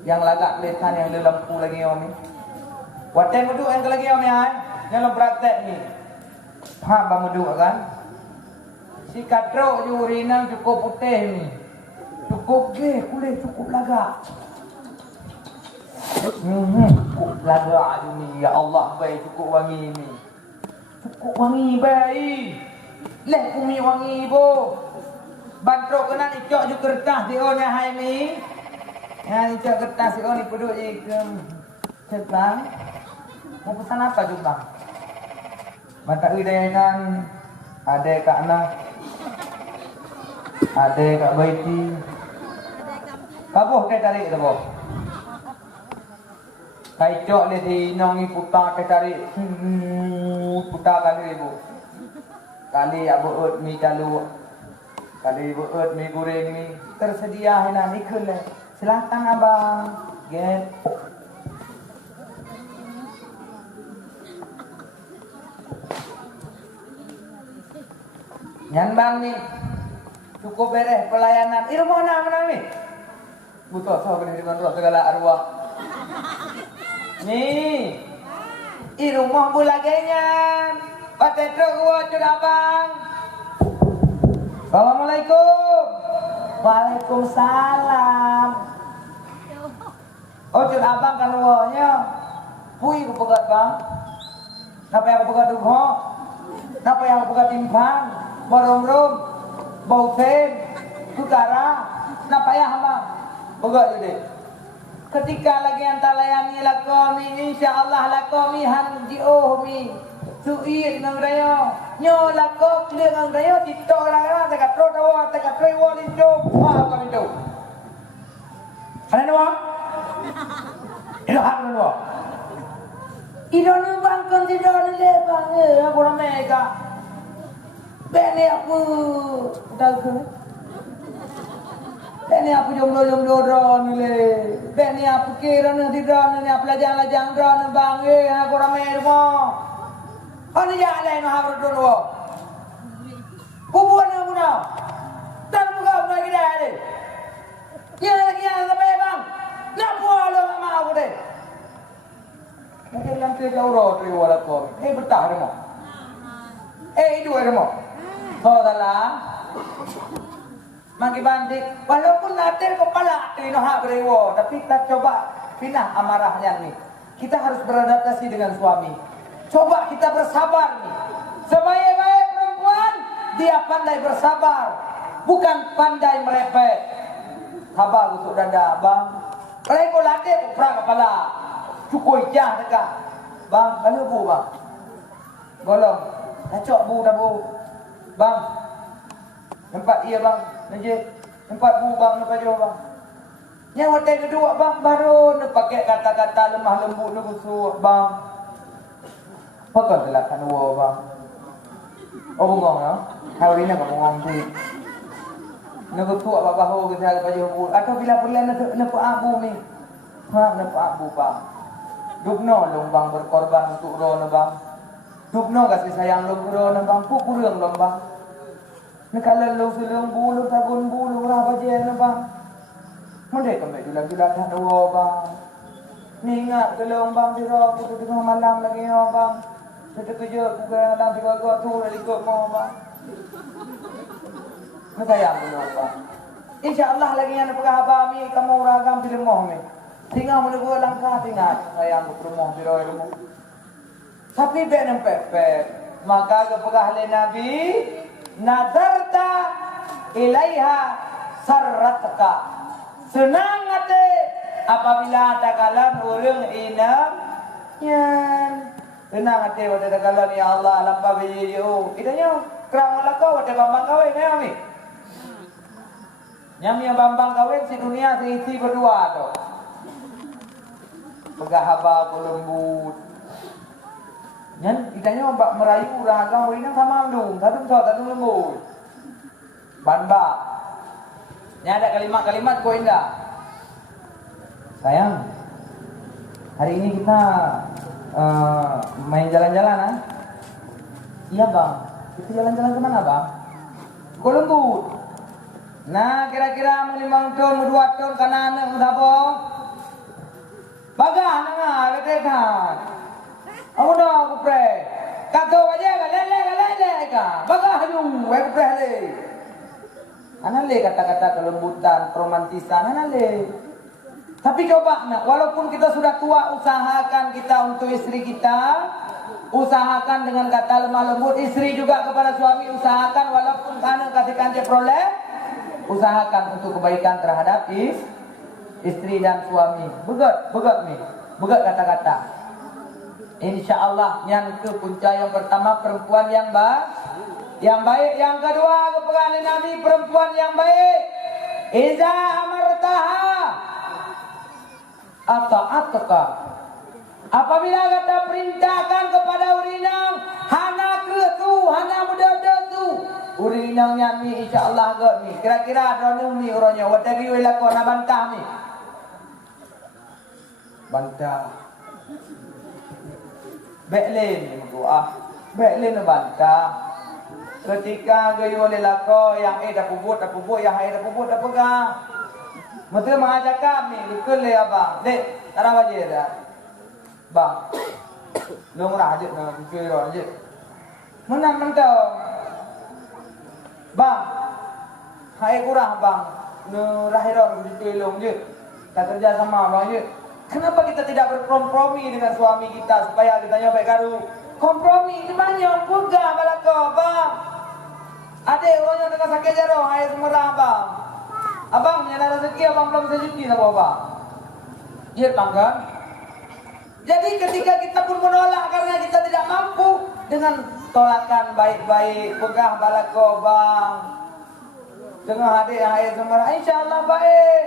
Yang lagak lesan yang lempu lagi yang ni. Watem mendu yang lagi yang ni yang praktek ni. Ha ba mendu kan. Si katro urinam cukup putih ni. Cukup ke, kulit cukup laga. Cukup laga ni, ya Allah baik cukup wangi ni. Cukup wangi baik. Leh kumi wangi bo. Bantrok kena ni cok ju kertas di onya hai ni. Ya ni cok kertas di oni peduk je ke cetak. Mau pesan apa juga? Mata udayanan ada Kak Ana. Ada Kak Baiti. Kabuh ke tarik tu boh. Kaicok le di nongi putar ke tarik. Putar kali ibu. Kali abu ut mi calu. Kali ibu ut mi goreng mi tersedia hina ikut le. Silakan abang. Get. Yang bang ni cukup beres pelayanan. Ilmu mana ni? Butuh soh benih dengan roh segala arwah. Ni, rumah bulagenya. Batai truk gua cud abang. Assalamualaikum. Waalaikumsalam. Oh cud abang kan wanya. Pui ku pegat bang. Napa yang aku pegat duho? Napa yang aku pegat timpang? Barom-rom. Bausen. Tukara. Napa ya hamba? Pegat jadi. Ketika lagi antara layani lakomi, insyaallah lakomi hanjiohmi. Suir nang rayo, nyo lakok le nang rayo tito ra ta katro tawa ta katro wolin jo pa kan itu. Ana nawa? Ilo hat nawa. Ilo nang bang kon tito le bang aku mega. Bene aku dalku. Bene aku jomblo ron le. Bene aku kira nang tidon ni lajang ron bang aku mega. Ano yan no habro dono? Kubuan na muna. Tan mo ka na gidali. Yan lagi yan sa bang. Napualo ang mga ko de. Nakilang tiga uro tri wala ko. Betah mo. Itu mo. Saudara. Mangibandi walaupun natin ko pala no habro tapi kita coba pinah amarahnya nih. Kita harus beradaptasi dengan suami. Coba kita bersabar nih. Sebaik-baik perempuan, dia pandai bersabar, bukan pandai merepet. Sabar untuk dada, bang. Kalau kau latih, kau perang kepala. Cukup jah dekat. Bang, kalau bu, bang. Golong. Kacok bu, dah bu. Bang. Nampak iya, bang. Najib. Nampak bu, bang. Nampak jauh, bang. Yang waktu kedua, bang. Baru nak pakai kata-kata lemah lembut, nak busuk, bang. Pagod la kanwo bang. O bungong no? Hari na bungong di. Nagutu apa baho kita baju bu. Atau bila bulan na po abu mi. Ha na po abu bang. Dugno lombang berkorban untuk ro na bang. Dugno kasih sayang ro na bang. Pukurang lombang. Nakalan lo sulung bulu tabun bulu ra baje na bang. Mode kami dula-dula kanwo bang. Ningat kelong bang di ro putu tengah malam lagi yo bang. Kita kerja bukan dalam tiga tu dari kau mau bang. Sayang dulu bang. InsyaAllah lagi yang pegah abami kamu ragam di rumah ni. Tinggal menunggu langkah tinggal sayang di rumah di rumah. Tapi benar pepet. Maka kepegah oleh Nabi nadarta ilaiha sarratka. Senang hati apabila takalan orang inam yan. Tenang hati pada takalan ya Allah lampah video. Idanya kerang lakau pada bambang kawin ya mi. Nyami yang bambang kawin si dunia seisi berdua tu. Pegah haba ku lembut. Nyan idanya mbak merayu ragam wina sama andung, satu lembut. Banba. Nya ada kalimat-kalimat ku indah. Sayang. Hari ini kita main jalan-jalan ah? Iya bang. Itu jalan-jalan kemana bang? Ku lembut. Nah kira-kira mau 5 tahun, mau 2 tahun karena anak apa? Bagah nengah letekan. Aku dah aku pre. Kata aja lele ka. Bagah ju, aku pre le. Anale kata-kata kelembutan, romantisan anale. Tapi coba nak, walaupun kita sudah tua, usahakan kita untuk istri kita, usahakan dengan kata lemah lembut. Istri juga kepada suami, usahakan walaupun kanan kasih problem, usahakan untuk kebaikan terhadap istri dan suami. Begat nih, begat kata-kata. InsyaAllah yang ke punca yang pertama perempuan yang baik. Yang kedua kepegangan Nabi perempuan yang baik. Iza amartaha ata'atuka. Apabila kata perintahkan kepada urinang, hana ke tu, hana muda tu. Urinang nyami insyaallah ke ni. Kira-kira ada ni orangnya watari wala ko na bantah ni. Bantah. Beklen ni doa. Beklen na bantah. Ketika gayu oleh lako yang dah pubut yang dah pubut dah pegang. Mesti mengajak kami, betul ya bang. Dek, cara aja dah. Bang, lu ngerah aja, nak pikir aja. Mana mentau. Bang. Hai kurang bang. Nu rahiron ditolong je. Tak kerja sama bang je. Kenapa kita tidak berkompromi dengan suami kita supaya kita nyampe karu? Kompromi di mana? Pegang balako bang. Adik orang yang tengah sakit jaro, hai semerah bang. Abang punya rezeki, abang belum bisa cuti sama abang. Ya bang kan? Jadi ketika kita pun menolak karena kita tidak mampu, dengan tolakan baik-baik, pegang balako bang. Dengan adik hai semerah, insya-Allah baik.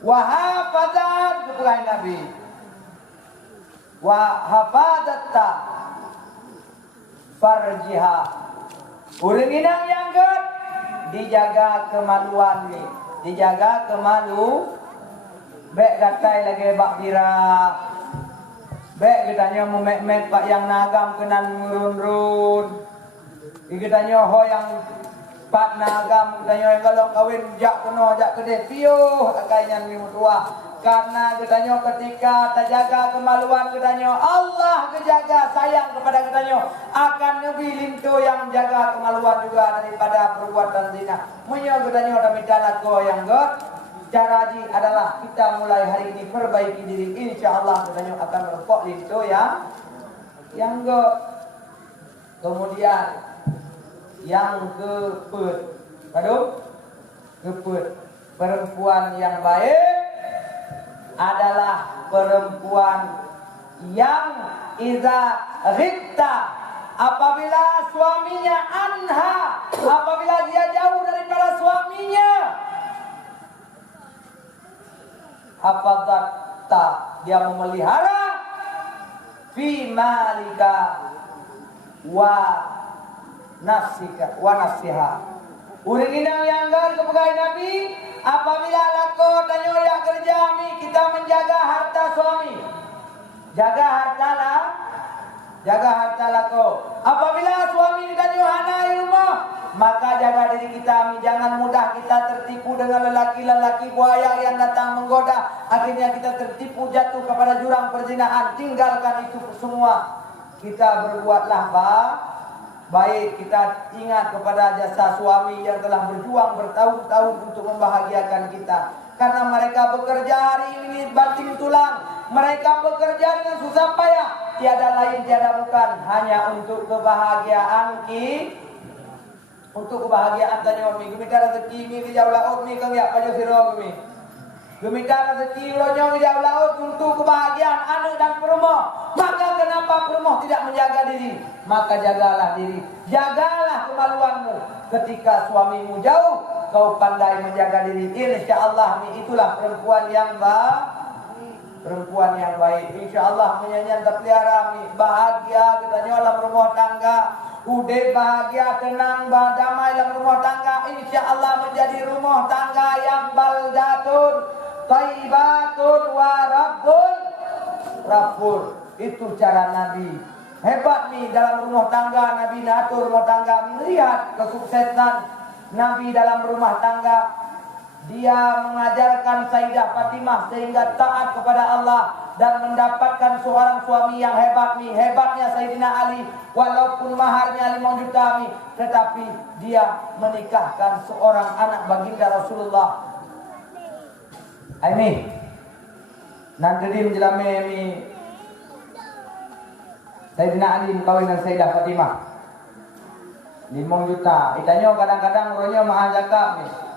Wahafadat kepada Nabi. Wahafadatta farjiha. Urang inang yang get dijaga kemaluan ni, dijaga kemalu. Bek katai lagi bak bira. Bek kitanya memek-mek pak yang nagam kenan murun-run. Kitanya ho yang pat nagam kitanya yang kalau kawin jak kena jak kedeh piuh akainya ni mutua. Karena katanya ketika terjaga kemaluan katanya Allah kejaga sayang kepada katanya akan lebih lintu yang jaga kemaluan juga daripada perbuatan zina. Munyo katanya ada minta ko yang god. Cara ji adalah kita mulai hari ini perbaiki diri, insyaallah katanya akan merepok lintu yang god. Kemudian yang keput. Aduh. Keput. Perempuan yang baik adalah perempuan yang iza ghibta, apabila suaminya anha, apabila dia jauh daripada suaminya, hafadhatta, dia memelihara fi malika wa nafsika wa nafsiha. Urang inang yang gar kepegai Nabi, apabila lako tanyo ya kerja mi kita menjaga harta suami. Jaga harta lah. Jaga harta lako. Apabila suami tanyo hana di rumah, maka jaga diri kita mi, jangan mudah kita tertipu dengan lelaki-lelaki buaya yang datang menggoda. Akhirnya kita tertipu jatuh kepada jurang perzinahan. Tinggalkan itu semua. Kita berbuatlah baik, kita ingat kepada jasa suami yang telah berjuang bertahun-tahun untuk membahagiakan kita. Karena mereka bekerja hari ini banting tulang, mereka bekerja dengan susah payah, tiada lain tiada bukan hanya untuk kebahagiaan untuk kebahagiaan tanya mi. Gemita rezeki mi di jauh laut mi kang ya pajo siro mi. Gemita rezeki ulonya di jauh laut untuk kebahagiaan anak dan perumah. Maka kenapa perumah tidak menjaga diri? Maka jagalah diri. Jagalah kemaluanmu. Ketika suamimu jauh, kau pandai menjaga diri. Insyaallah itulah perempuan yang baik. Insyaallah menyanyian terpelihara bahagia kita dalam rumah tangga. Udah bahagia, tenang, damai dalam rumah tangga. Insyaallah menjadi rumah tangga yang baldatun, thayyibatun wa rabbul ghafur. Itu cara Nabi. Hebat nih dalam rumah tangga. Nabi atur rumah tangga. Melihat kesuksesan Nabi dalam rumah tangga. Dia mengajarkan Sayyidah Fatimah sehingga taat kepada Allah dan mendapatkan seorang suami yang hebat nih. Hebatnya Sayyidina Ali, walaupun maharnya 5 juta nih, tetapi dia menikahkan seorang anak baginda Rasulullah. Ini nanti dia menjelame ini Sayyidina Ali kawin dengan Sayyidah Fatimah 5 juta. Itanya kadang-kadang rohnya maha zakap nih.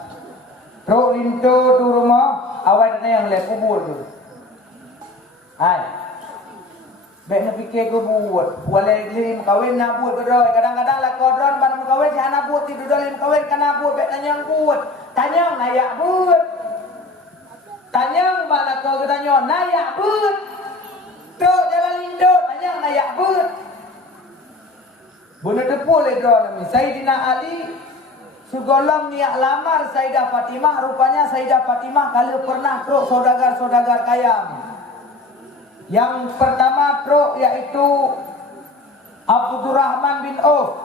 Truk lintu tu rumah awal yang lek kubur tu. Hai. Baik fikir kubur. Walai lim kawin nak buat berdoa. Kadang-kadang lah kodron ban kawin si anak buat tidur dalam kawin kana buat baik tanya buat. Tanya nayak buat. Tanya bala kau tanya nayak buat. Tu jalan lindu tanya nayak buat. Bunda tepul le doa nami Sayyidina Ali Sugolong niat lamar Sayyidah Fatimah. Rupanya Sayyidah Fatimah kalau pernah truk saudagar-saudagar kaya. Yang pertama truk yaitu Abdurrahman bin Auf.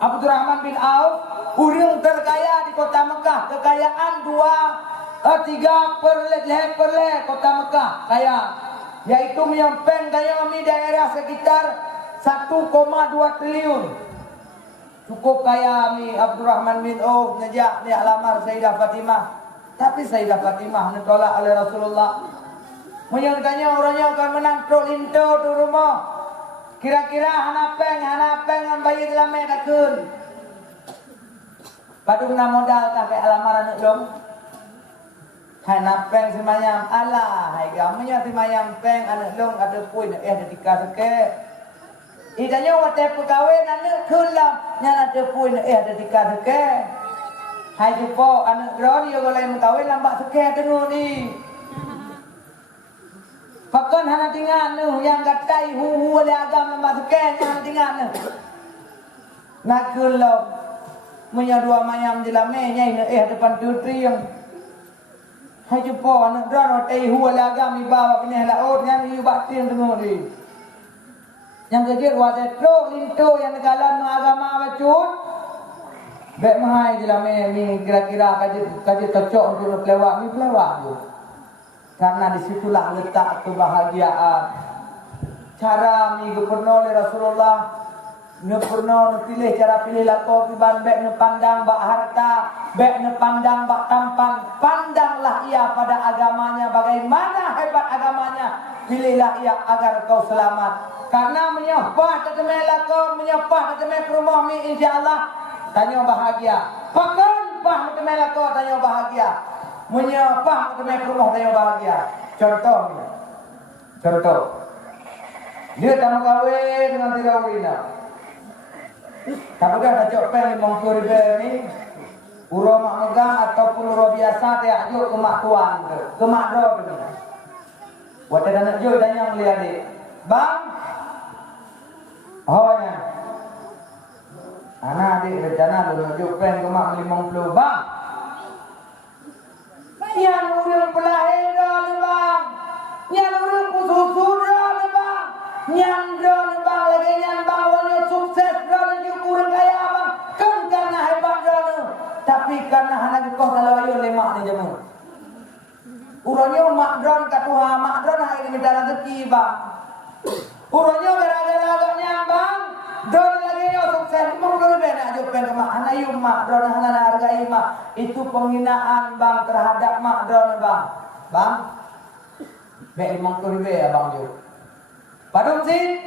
Abdurrahman bin Auf orang terkaya di kota Mekah. Kekayaan 3/4 kota Mekah kaya. Yaitu menyampaikan kaya di daerah sekitar 1,2 triliun. Cukup kaya mi Abdurrahman bin Auf ngejak dia lamar Sayyidah Fatimah. Tapi Sayyidah Fatimah ditolak oleh Rasulullah. Menyangkanya orangnya akan menang truk linto tu rumah. Kira-kira hanapeng yang bayi dalam medakun. Padung na modal sampai lamaran anak dong. Hai napeng semayang Allah, hai gamanya semayang peng anak dong ada puin ada dikasake. Idanya wate pegawai anak kulam nya ada puin ada dikasake. Hai jupo anak ron yo golek mengkawin lambat seke tenu ni. Pakon hana tinggal nu yang gatai hu le agam lambat seke yang tinggal nu. Nak kulam punya dua mayam jelamenya ini depan tutri yang hai jumpa anak ron tai hu le agam ni bawa pineh laut yang iu batin tengok ni. Yang kejir wate tro linto yang negalan agama bacut. Bek mahai jelamenya ni kira-kira kaji cocok untuk pelawak ni pelawak tu. Karena disitulah letak kebahagiaan. Cara mi gubernur Rasulullah ngepurno pilih cara pilih lako kiban bek nepandang bak harta, bek nepandang bak tampan. Pandanglah ia pada agamanya, bagaimana hebat agamanya. Pilihlah ia agar kau selamat. Karena menyapah tetemeh lako, menyapah tetemeh ke rumah mi insyaallah tanya bahagia. Pakan pah tetemeh lako tanya bahagia. Menyapah tetemeh ke rumah tanya bahagia. Contoh. Dia tamu kahwin dengan tidak wina. Tapi dah cok pen 50 ribu ni uro mak megang ataupun uro biasa dia ajuk ke mak tuan ke mak do tu. Buat ada nak jo dan yang lihat ni. Bang. Oh nya. Anak adik rencana lu ajuk pen ke mak 50 bang. Yang urang pelahir ni bang. Yang urang pususu ni bang. Yang bang lagi yang bang orangnya sukses kurang kaya bang, kan karena hebat dia. Tapi karena anak kau kalau ayo lemak ni jamu. Urangnya mak dron katuha mak dron hari minta rezeki bang. Urangnya gara-gara agaknya bang, dron lagi yo sukses mau dulu bena jopen ke mak anak yo mak dron anak hargai mak. Itu penghinaan bang terhadap mak dron bang. Bang, bek 50 ribu ya bang jo. Padahal sih,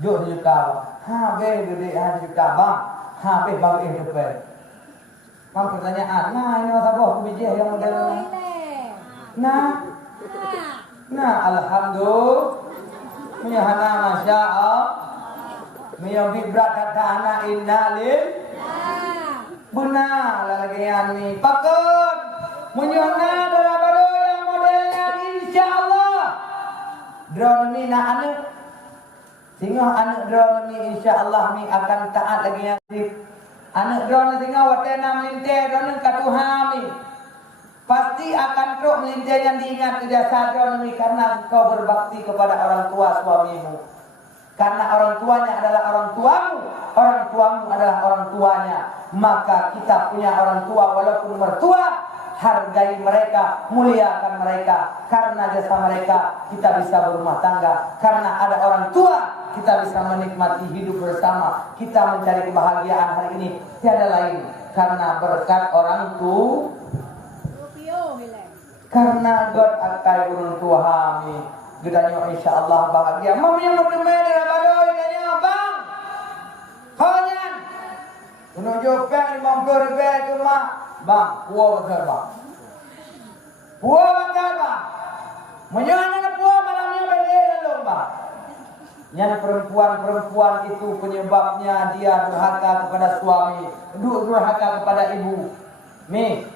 jo juta. Ha be gede juta bang. Ha be bang depan. Bang pertanyaan, nah ini masa boh bijih yang model. Nah alhamdulillah. Punya hana masya Allah. Punya berat kata anak innalil. Benar lagi yang ni. Pakut. Punya hana dalam baru yang modelnya insya Allah. Drone ni nak anak. Sehingga anak drone ni insya-Allah ni akan taat lagi yang sip. Anak drone sehingga watena melintir drone katuhami. Pasti akan terus melintir yang diingat ke jasa drone ni karena kau berbakti kepada orang tua suamimu. Karena orang tuanya adalah orang tuamu adalah orang tuanya. Maka kita punya orang tua walaupun mertua, hargai mereka, muliakan mereka. Karena jasa mereka kita bisa berumah tangga. Karena ada orang tua kita bisa menikmati hidup bersama. Kita mencari kebahagiaan hari ini tiada lain karena berkat orang tua. Karena God akai urun tua kami. Gedanya insyaallah bahagia. Mamanya mau demai dengan baru gedanya bang. Hanyan. Menuju peng 50 ribu ke mak. Bang, puas betul bang. Puas betul bang. Menyana puas malamnya beda lomba. Yang perempuan itu penyebabnya dia durhaka kepada suami, durhaka kepada ibu. Nih,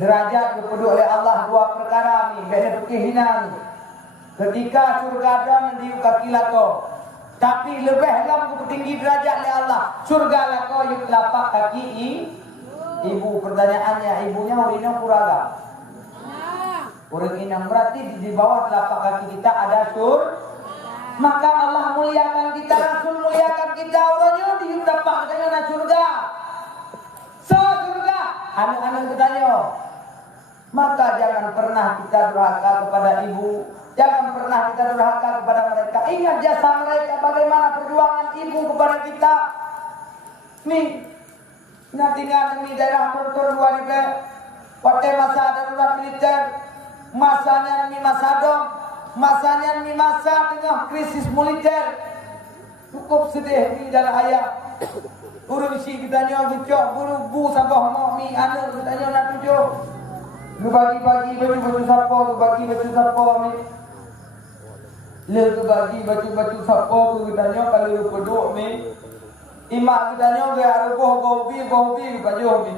derajat dipeduli oleh Allah dua perkara nih, beda kehinan. Ketika surga dan di kaki lako, tapi lebih lam tinggi derajat oleh Allah. Surga lako yuk lapak kaki ibu. Pertanyaannya, ibunya urina puraga. Urang inang berarti di bawah telapak kaki kita ada maka Allah muliakan kita, Rasul muliakan kita, orangnya didapat dengan surga. So surga, anak-anak bertanya, Maka jangan pernah kita durhaka kepada ibu, jangan pernah kita durhaka kepada mereka. Ingat jasa mereka, bagaimana perjuangan ibu kepada kita. Nih, nanti di daerah Tonton 2000, pada masa darurat militer, masanya masa dom, masanya masa tengah krisis militer. Cukup sedih di dalam ayat. Urung si kita nyawa gecok, buru bu sabah mau mi anak kita nyawa nak tujuh. Lu bagi-bagi baju-baju siapa, lu bagi baju siapa ni. Lu bagi baju-baju siapa tu kita nyawa kalau lu peduk ni. Imak kita nyawa dia ada bobi baju ni.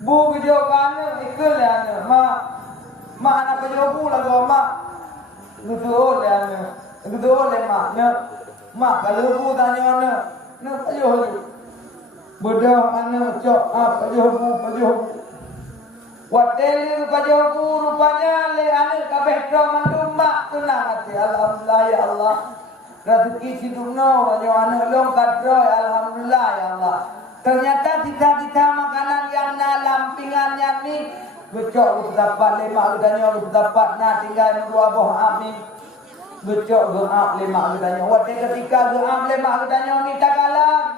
Bu video kan ikut lah mak anak baju bu lah gua mak. Betul lah betul mak. Mak kalau bu tanya nak baju bodoh anak cok baju Wateli baju rupanya le ane kabeh do mandum mak tenang hati. Alhamdulillah ya Allah. Rezeki sidumno banyak ane long kadro alhamdulillah ya Allah. Ternyata cita-cita makanan yang lampingannya ni becok dapat lima udahnya dapat nah tinggal dua boh amin. Becok geap lima udahnya. Wateli ketika geap lima udahnya ni tak kalah.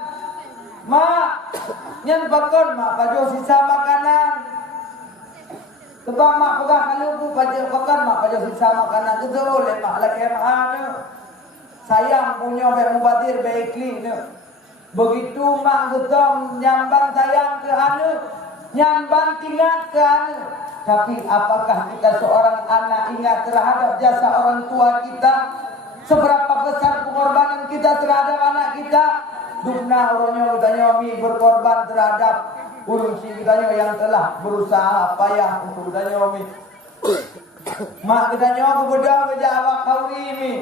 Mak, nyan bakon mak baju sisa makanan. Sebab mak pegang kalau bu baju pekan mak baju sisa makanan itu boleh mak lagi mana sayang punya baik mubadir baik iklim begitu mak getom nyambang sayang ke anak nyambang tingkat ke anak. Tapi apakah kita seorang anak ingat terhadap jasa orang tua kita, seberapa besar pengorbanan kita terhadap anak kita? Dukna orangnya udanyomi berkorban terhadap urusi kita yang telah berusaha payah untuk udanyomi. Mak kita nyomi bedah berjawab kauri mi.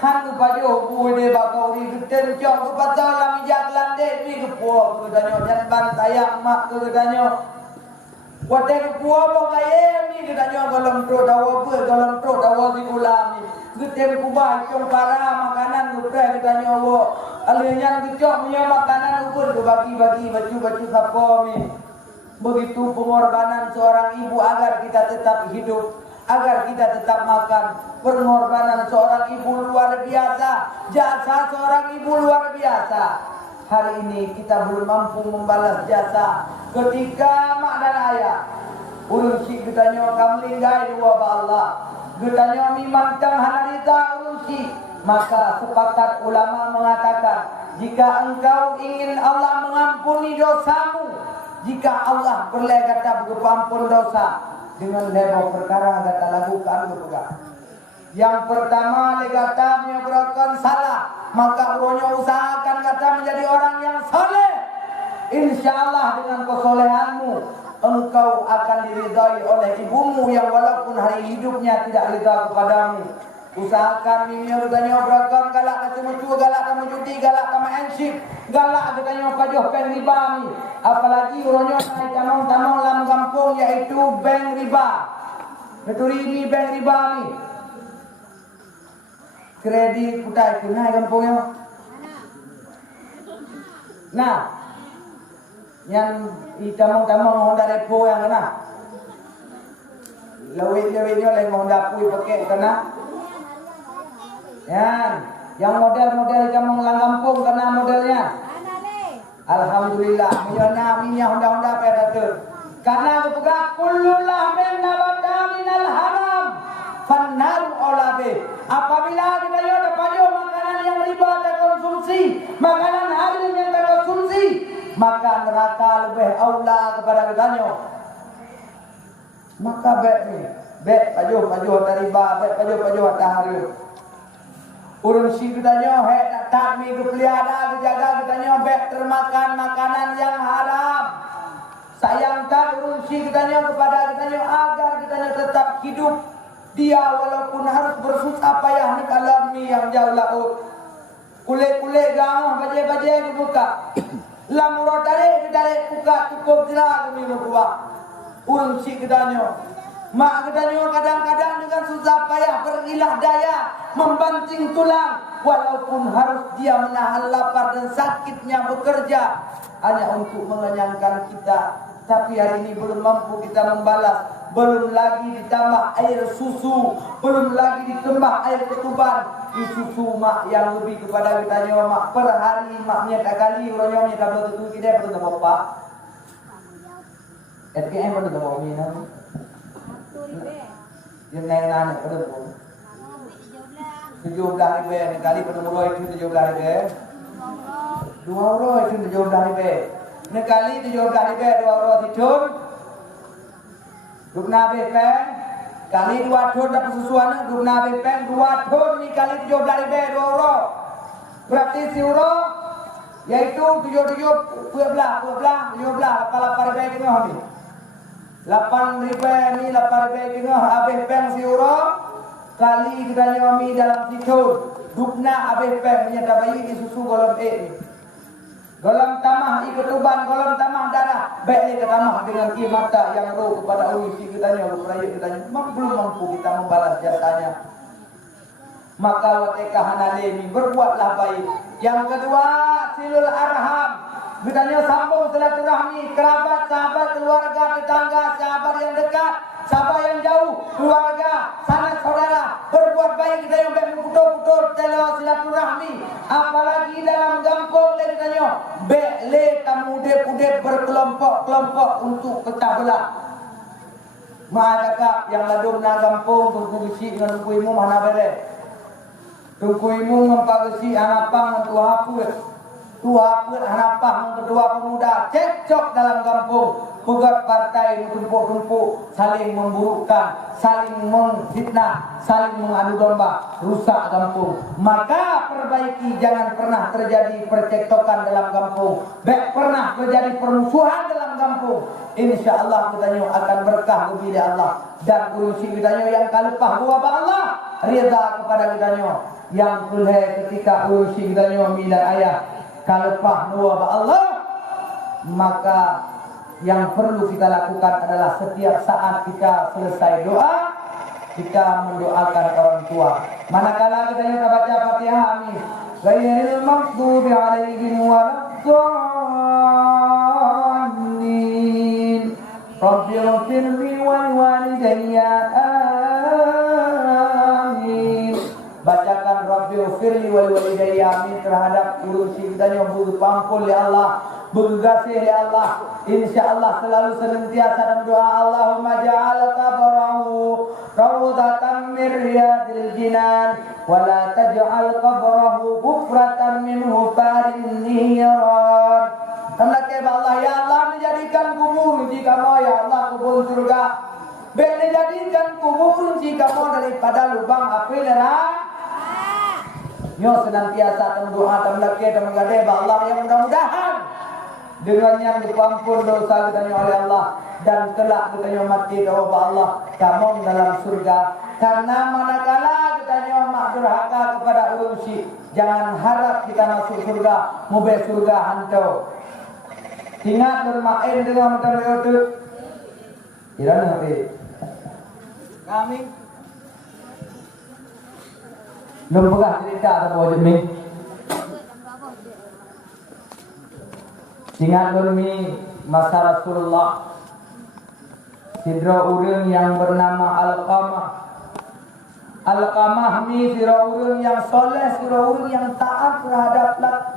Han baju bude bakauri geden jong kepada lam jak lande mi kepo udanyo jan ban sayang mak udanyo. Wate kepo bakaye mi udanyo golong tro dawa be golong tro dawa di ulami. Geden kubah jong para makanan udah udanyo wo. Alihnya kecok punya makanan ubur bagi-bagi baju-baju sapomi. Begitu pengorbanan seorang ibu agar kita tetap hidup, agar kita tetap makan. Pengorbanan seorang ibu luar biasa, jasa seorang ibu luar biasa. Hari ini kita belum mampu membalas jasa ketika mak dan ayah urusi kita nyawa kamlinggai dua ba Allah. Kita nyawa mimantang hanarita urusi. Maka sepakat ulama mengatakan, jika engkau ingin Allah mengampuni dosamu, jika Allah berlegata pengampun dosa, dengan lebo perkara kata lakukan berpegang. Yang pertama legata menyebabkan salah, maka uronya usahakan kata menjadi orang yang soleh. Insya Allah dengan kesolehanmu engkau akan diridhai oleh ibumu yang walaupun hari hidupnya tidak ridha kepadamu. Usahakan mimnya ruganya berakam galak kata mencu galak kata menjudi galak kata menship galak katanya pajoh bank riba ni. Apalagi uronya naik tamang-tamang dalam kampung yaitu bank riba. Beturi bank riba ni. Kredit putai itu naik kampungnya. Nah, yang di tamang-tamang Honda Repo yang kena. Lewit-lewitnya lagi Honda Pui pakai kena. Ya, yang model-model kamu langgampung kena modelnya. Alhamdulillah, minyana minyak Honda pada tu. Karena kebuka kullulah min nabata minal haram fannar olabe. Apabila kita ada pada makanan yang riba terkonsumsi, makanan halal yang terkonsumsi, maka neraka lebih aula kepada kitanya. Maka baik ni, baik paju dari riba, baik paju hari. Urusi kitanya tak mi pelihara dijaga kitanya baik termakan makanan yang haram. Sayangkan urusi kitanya kepada kitanya agar kitanya tetap hidup. Dia walaupun harus bersusah payah ni kalau mi yang jauh laut. Kulit-kulit gangah baje-baje dibuka. Lamurah tarik buka cukup jelas mi buka. Urusi kitanya. Mak katanya kadang-kadang dengan susah payah berilah daya membanting tulang walaupun harus dia menahan lapar dan sakitnya bekerja hanya untuk mengenyangkan kita. tapi hari ini belum mampu kita membalas. Belum lagi ditambah air susu, belum lagi ditambah air ketuban. Di susu mak yang lebih kepada kita nyawa mak per hari maknya tak kali urangnya kalau tentu kita perlu bapak. SKM perlu bapak mina. Yang nana perlu. 17 ribu kali perlu mulai itu 17 ribu. 2 itu 17 ribu. Nekali 17 ribu 2 itu Dukna bepeng kali 2 ton dapat susuan dukna bepeng 2 ton ni kali 17 ribu 2 euro. Berarti si euro yaitu 17 ribu kena ni. 8 ribu ni 8 ribu kena habis peng si euro kali kita nyomi dalam situ dukna habis peng nya bayi di susu golong ni. Golong tamah iketuban, golong tamah darah. Baiknya ke tamah dengan mata yang roh kepada uisi kita nyoba peraya kita belum mampu kita membalas jasanya. Maka wateka hanalemi berbuatlah baik. Yang kedua silul arham. Kita sambung silaturahmi kerabat, sahabat, keluarga, tetangga, sahabat yang dekat, sahabat yang jauh, keluarga, sanak saudara. Berbuat baik kita yang betul-betul dalam silaturahmi. Apalagi dalam kampung kita bele tamude-pude berkelompok-kelompok untuk pecah belah. Maka yang ladung na kampung tunggu besi dengan tunggu imu mana bere. Tunggu imu mempagesi anapang untuk hapus. Tua pun anapang kedua pemuda cekcok dalam kampung. Pegat partai tumpuk-tumpuk, saling memburukkan, saling menfitnah, saling mengadu domba, rusak kampung. Maka perbaiki, jangan pernah terjadi percekcokan dalam kampung. Baik pernah terjadi permusuhan dalam kampung. Insya Allah kita akan berkah kepada Allah dan urusi kita yang kalepah buah Allah rida kepada kita yang kulai ketika urusi kita dan ayah kalepah buah Allah. Maka yang perlu kita lakukan adalah setiap saat kita selesai doa, kita mendoakan orang tua. Manakala kita baca Fatihah, amin. Ghairil maghdubi alaihim waladdallin. Rabbighfirli wa liwalidayya, amin. Bacakan Rabbighfirli wa liwalidayya, amin terhadap urusi kita yang butuh ampun ya Allah. Berkasih ya Allah. InsyaAllah selalu senantiasa dalam doa Allahumma ja'al qabrahu rawdatan min riyadil jinan wa la taj'al qabrahu kufratan min hufarin niran. Kami Allah ya Allah menjadikan kubur jika mau ya Allah kubur surga. Menjadikan kubur jika mau daripada lubang api neraka. Yo senantiasa dalam doa dalam laki dalam gadai Allah yang mudah-mudahan dengan yang diampun dosa kita oleh Allah dan kelak kita mati kepada Allah kamu dalam surga. Karena manakala kita mak durhaka kepada urusi, jangan harap kita masuk surga, mobil surga hantu. Ingat bermain dengan metode itu. Tidak nanti kami lembagah cerita atau wajib ingat bermi masa Rasulullah sidra urang yang bernama Alqamah. Alqamah ni sidra urang yang soleh, sidra urang yang taat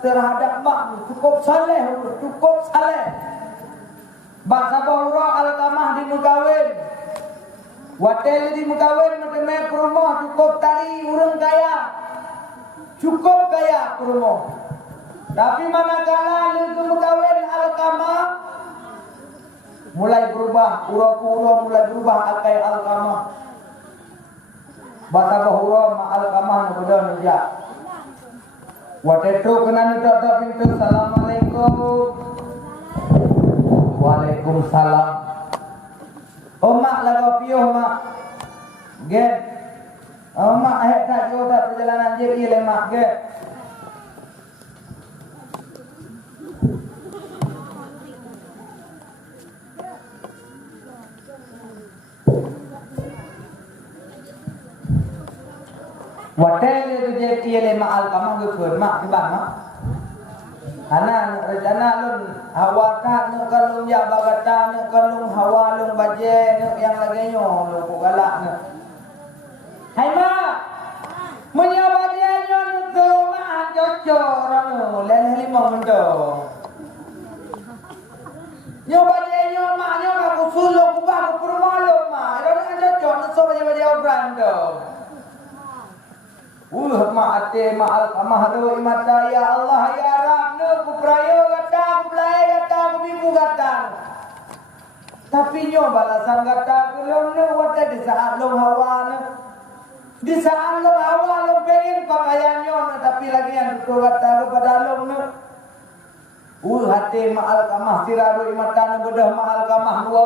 terhadap mak, cukup soleh, cukup saleh. Bahasa bahura Alqamah di mukawin. Watel di mukawin metemeh rumah cukup tari urang kaya. Cukup kaya rumah. Tapi manakala lagi mukawin Alqamah mulai berubah, ura-ura mulai berubah akai Alqamah. Bahasa bahura ma Alqamah nabuda nja. Watetu kena tak pintu assalamualaikum. Waalaikumsalam. Mak lagu piuh mak. Get. Mak ayat tak jodoh perjalanan je ile mak get. Watel itu je ile mak Alqamah ke mak di bang mak. Hana rencana lun hawaka nu kalung ya bagata nu kalung hawa lung baje nu yang lagi nyo lu ku galak nu. Hai ma. Munya baje nyo nu tu ma jojo orang nu lele lima mendo. Nyo baje nyo ma nyo ka ku sulu ku ba ku permalu ma. Ro kan jojo nu so baje obran do. Ma'ate ma'al kamahdo imata ya Allah ya Rab nu ku prayo gata ku play gata ku bibu gata. Tapi nyo balasan gata ku lom nu wate di saat lom hawa nu. Di saat lom hawa lom pengen pakaian nyo tapi lagi yang tu gata kepada lom nu. Hati ma'al kamah sirado imata nu bedah ma'al kamah dua.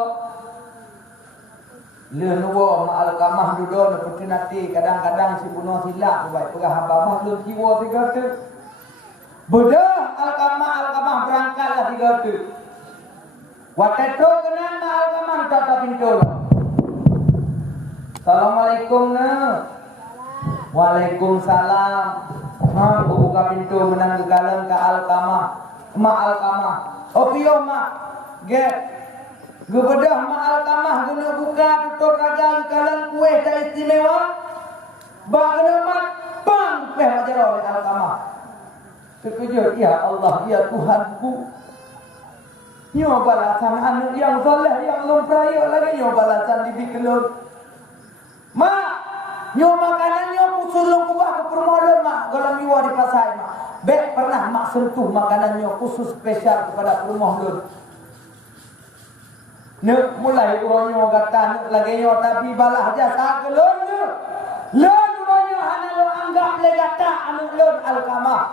Lenuwa ma'al kamah dudon seperti nanti kadang-kadang si bunuh silap baik pegah hamba mahluk jiwa tiga tu. Bedah al-kamah berangkatlah tiga tu. Wateto kenan ma'al kamah tata pintu. Assalamualaikum na. Waalaikumsalam. Ha buka pintu menang ke kalang ke al-kamah. Ma'al kamah. Opio ma. Get. Gebedah ma'al kamah guna buka tutup ragang kalang kue tak istimewa. Bagana mat bang peh ajar oleh al-kamah. Sekejap ya Allah ya Tuhanku. Nyo balasan anu yang soleh yang lumpraya lagi nyo balasan dibikelun. Ma nyo makanan nyo kusulung kubah ke permodal mak kalau miwa di pasai mak. Bek pernah mak sentuh makanan nyo khusus spesial kepada permodal. Nek mulai uronyo kata lagi nyo tapi balah jasa kelon nyo. Lon uronyo hana lo anggap le kata anu lon al-kamah.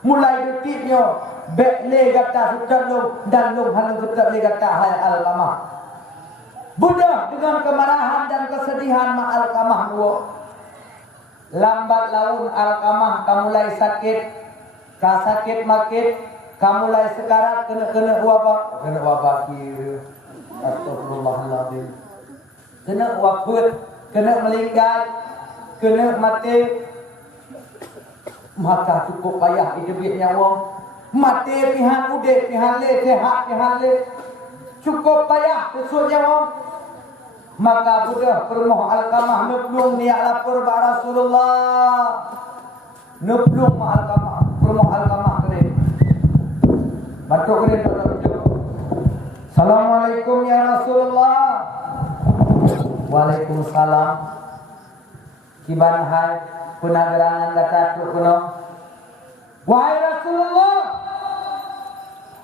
Mulai detik nyo bek le kata sudah lo dan lo hana sudah le kata hai al-kamah. Budak dengan kemarahan dan kesedihan ma al-kamah nuwo. Lambat laun al-kamah kamulai sakit. Ka sakit makit kamulai sekarat kena wabak kira. Astagfirullahaladzim. Kena wafat, kena meninggal, kena mati. Maka cukup payah hidup nyawa. Mati pihan ude, pihan le, sehat pihan le. Cukup payah kesut nyawa. Maka budak permoh al-kamah neblung niat lapor ba Rasulullah. Neblung al-kamah, permoh al-kamah kene. Batuk kene tak. Assalamualaikum ya Rasulullah. Waalaikumsalam. Kiban hai kunagerangan kata tu kuno. Wahai Rasulullah.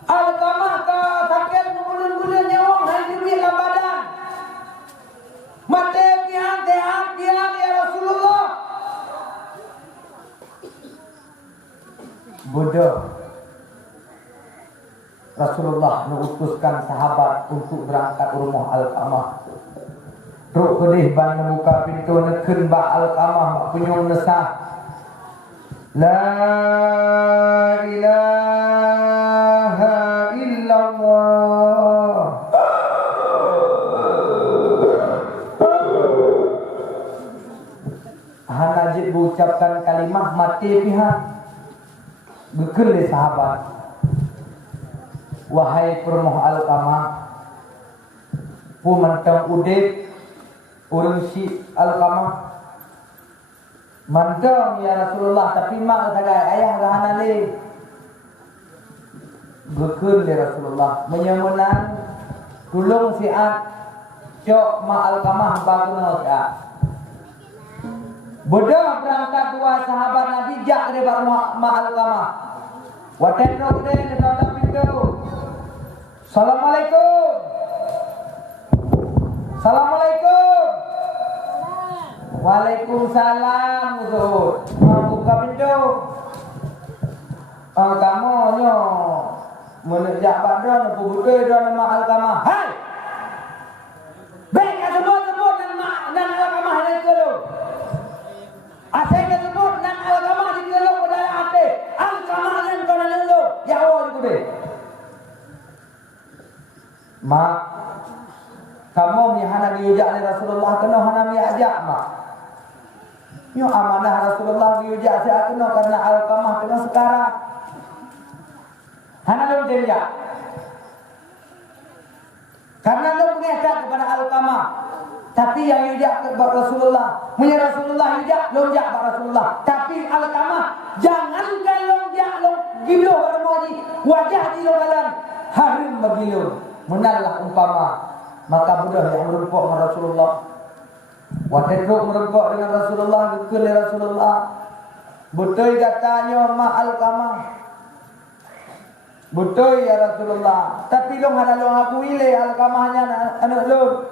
Al-kamah ka sakit bulan-bulan nyawang hai dibik la badan. Mate pian sehat pian ya Rasulullah. Bodoh. Rasulullah mengutuskan sahabat untuk berangkat ke rumah al-kamah. Truk kedih ban membuka pintu neken ba al-kamah penyung nesah. La ilaha illallah. Hanajib mengucapkan kalimah mati pihak. Bekel sahabat. Wahai permoh al-kamah, pu mantang udip urang si al-kamah mantang ya Rasulullah tapi mak sagai ayah rahana le bekeun le Rasulullah menyemenan tulung siat cok ma al-kamah baguna ka bodoh berangkat dua sahabat Nabi jak de bar ma al-kamah waten rok de tetap pintu. Assalamualaikum. Assalamualaikum. Waalaikumsalam. Buka pintu. Kamu nyo menejak badan pubute dan nama al-kamah. Hai. Baik sebut nama dan al-kamah itu lo. Asal sebut dan al-kamah di lo pada ate. Al-kamah dan kana lo. Ya Allah itu deh. Mak, kamu mihana diujak oleh Rasulullah kena hana miajak mak. Nyo amanah Rasulullah diujak saya kena karena al-kamah tengah sekarang. Hana lo dia. Karena lo mengedak kepada Alqamah. Tapi yang yujak kepada Rasulullah, punya Rasulullah yujak, lonjak kepada Rasulullah. Tapi Alqamah, jangankan lonjak, gilo bermoji, wajah di lokalan, harim bergilo. Menallah umpama, maka budak yang merumpok dengan Rasulullah. Wadiduk merumpok dengan Rasulullah, gekul Rasulullah. Betul katanya ma Alqamah. Betul ya Rasulullah. Tapi long ada long aku ile Alqamahnya anak long.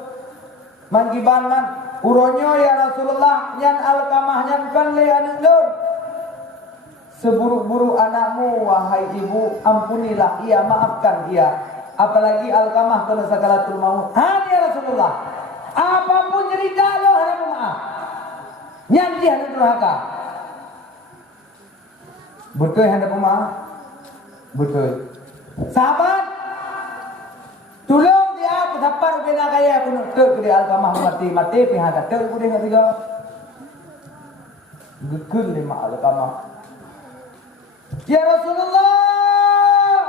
Manggibangan uronyo ya Rasulullah nyan Alqamah nyan kan le anak long. Seburuk-buruk anakmu wahai ibu, ampunilah ia, maafkan ia. Apalagi Alqamah kena sakaratul maut. Ya Rasulullah. Apapun cerita lo harap maaf. Nyan dia hendak durhaka. Betul hendak maaf. Betul. Sahabat, tolong dia betapa rupanya kaya aku nak ke Alqamah mati pihak kata aku dia tiga. Gekun lima Alqamah. Ya Rasulullah.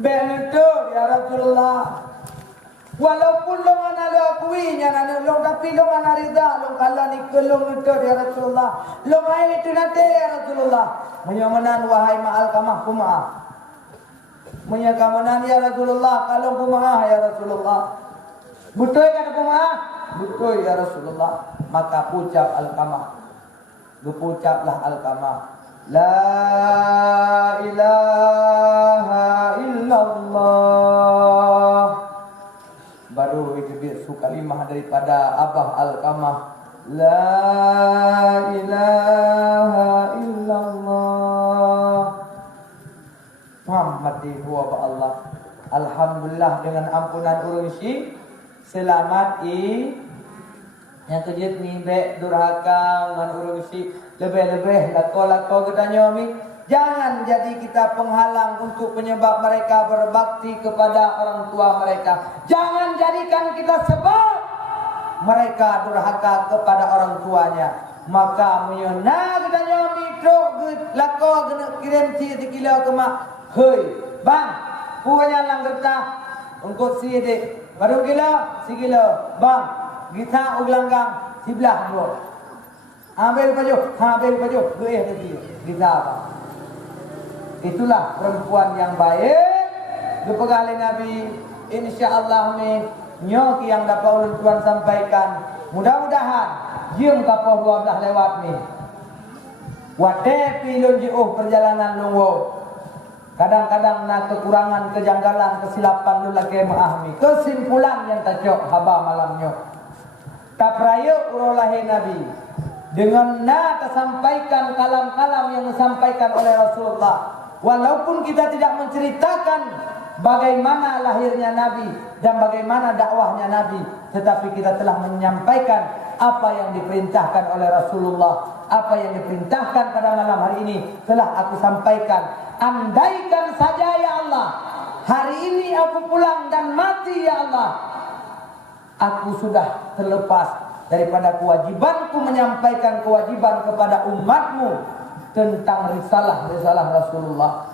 Betul ya Rasulullah. Walaupun lo mana lo akui nyana lo tapi lo mana rida lo kala ni kelong itu ya Rasulullah. Lo mai itu nanti ya Rasulullah. Menyamanan wahai ma Alqamah kumaah. Menyamanan ya Rasulullah kalau kumaah ya Rasulullah. Betul kan kumaah? Betul ya Rasulullah. Maka ucap Alqamah. Ucaplah Alqamah. La ilaha illallah. Baru itu dia kalimah daripada Abah Alqamah. La ilaha illallah Muhammad huwa Allah. Alhamdulillah dengan ampunan urusi selamat yang kejut ni baik durhaka dengan urusi lebih-lebih lako-lako katanya mi. Jangan jadi kita penghalang untuk penyebab mereka berbakti kepada orang tua mereka. Jangan jadikan kita sebab mereka durhaka kepada orang tuanya. Maka menyona katanya mikro lako kena kirim si kilo ke mak. Hei, bang, punya lang getah engkau si dik. Baru kilo, si kilo. Bang, kita ulanggang sebelah dua. Ambil baju, gue tadi. Kita apa? Itulah perempuan yang baik. Dipegali Nabi. InsyaAllah ni nyok yang dapat ulun Tuhan sampaikan. Mudah-mudahan jiem kapal 12 lewat ni. Wate pilun jiuh perjalanan lungwo. Kadang-kadang nak kekurangan, kejanggalan, kesilapan lu lagi memahami. Kesimpulan yang tajok haba malamnya. Tak peraya urolahi Nabi. Dengan tersampaikan kalam-kalam yang disampaikan oleh Rasulullah. Walaupun kita tidak menceritakan bagaimana lahirnya Nabi dan bagaimana dakwahnya Nabi, tetapi kita telah menyampaikan apa yang diperintahkan oleh Rasulullah, apa yang diperintahkan pada malam hari ini telah aku sampaikan. Andaikan saja ya Allah, hari ini aku pulang dan mati ya Allah, aku sudah terlepas daripada kewajibanku menyampaikan kewajiban kepada umatmu tentang risalah Rasulullah,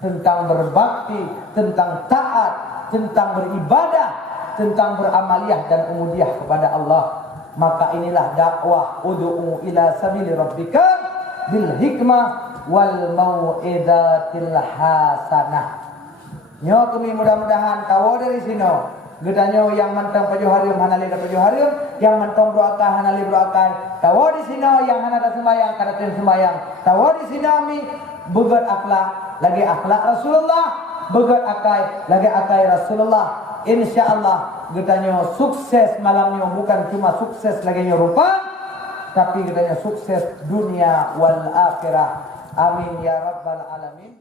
tentang berbakti, tentang taat, tentang beribadah, tentang beramaliyah dan umudiyah kepada Allah. Maka inilah dakwah ud'u ila sabili rabbika bil hikmah wal mau'izatil hasanah. Nyo kami mudah-mudahan tahu dari sini. Gedanya yang mantang pajuh harium hanali da pajuh harium, yang mantang doakan hanali doakan. Tahu di sini yang hana da sembahyang kada ten sembahyang. Tahu di sini mi begat akhlak lagi akhlak Rasulullah, begat akai lagi akai Rasulullah. Insyaallah gedanya sukses malamnya bukan cuma sukses lagi rupa, tapi gedanya sukses dunia wal akhirah. Amin ya rabbal alamin.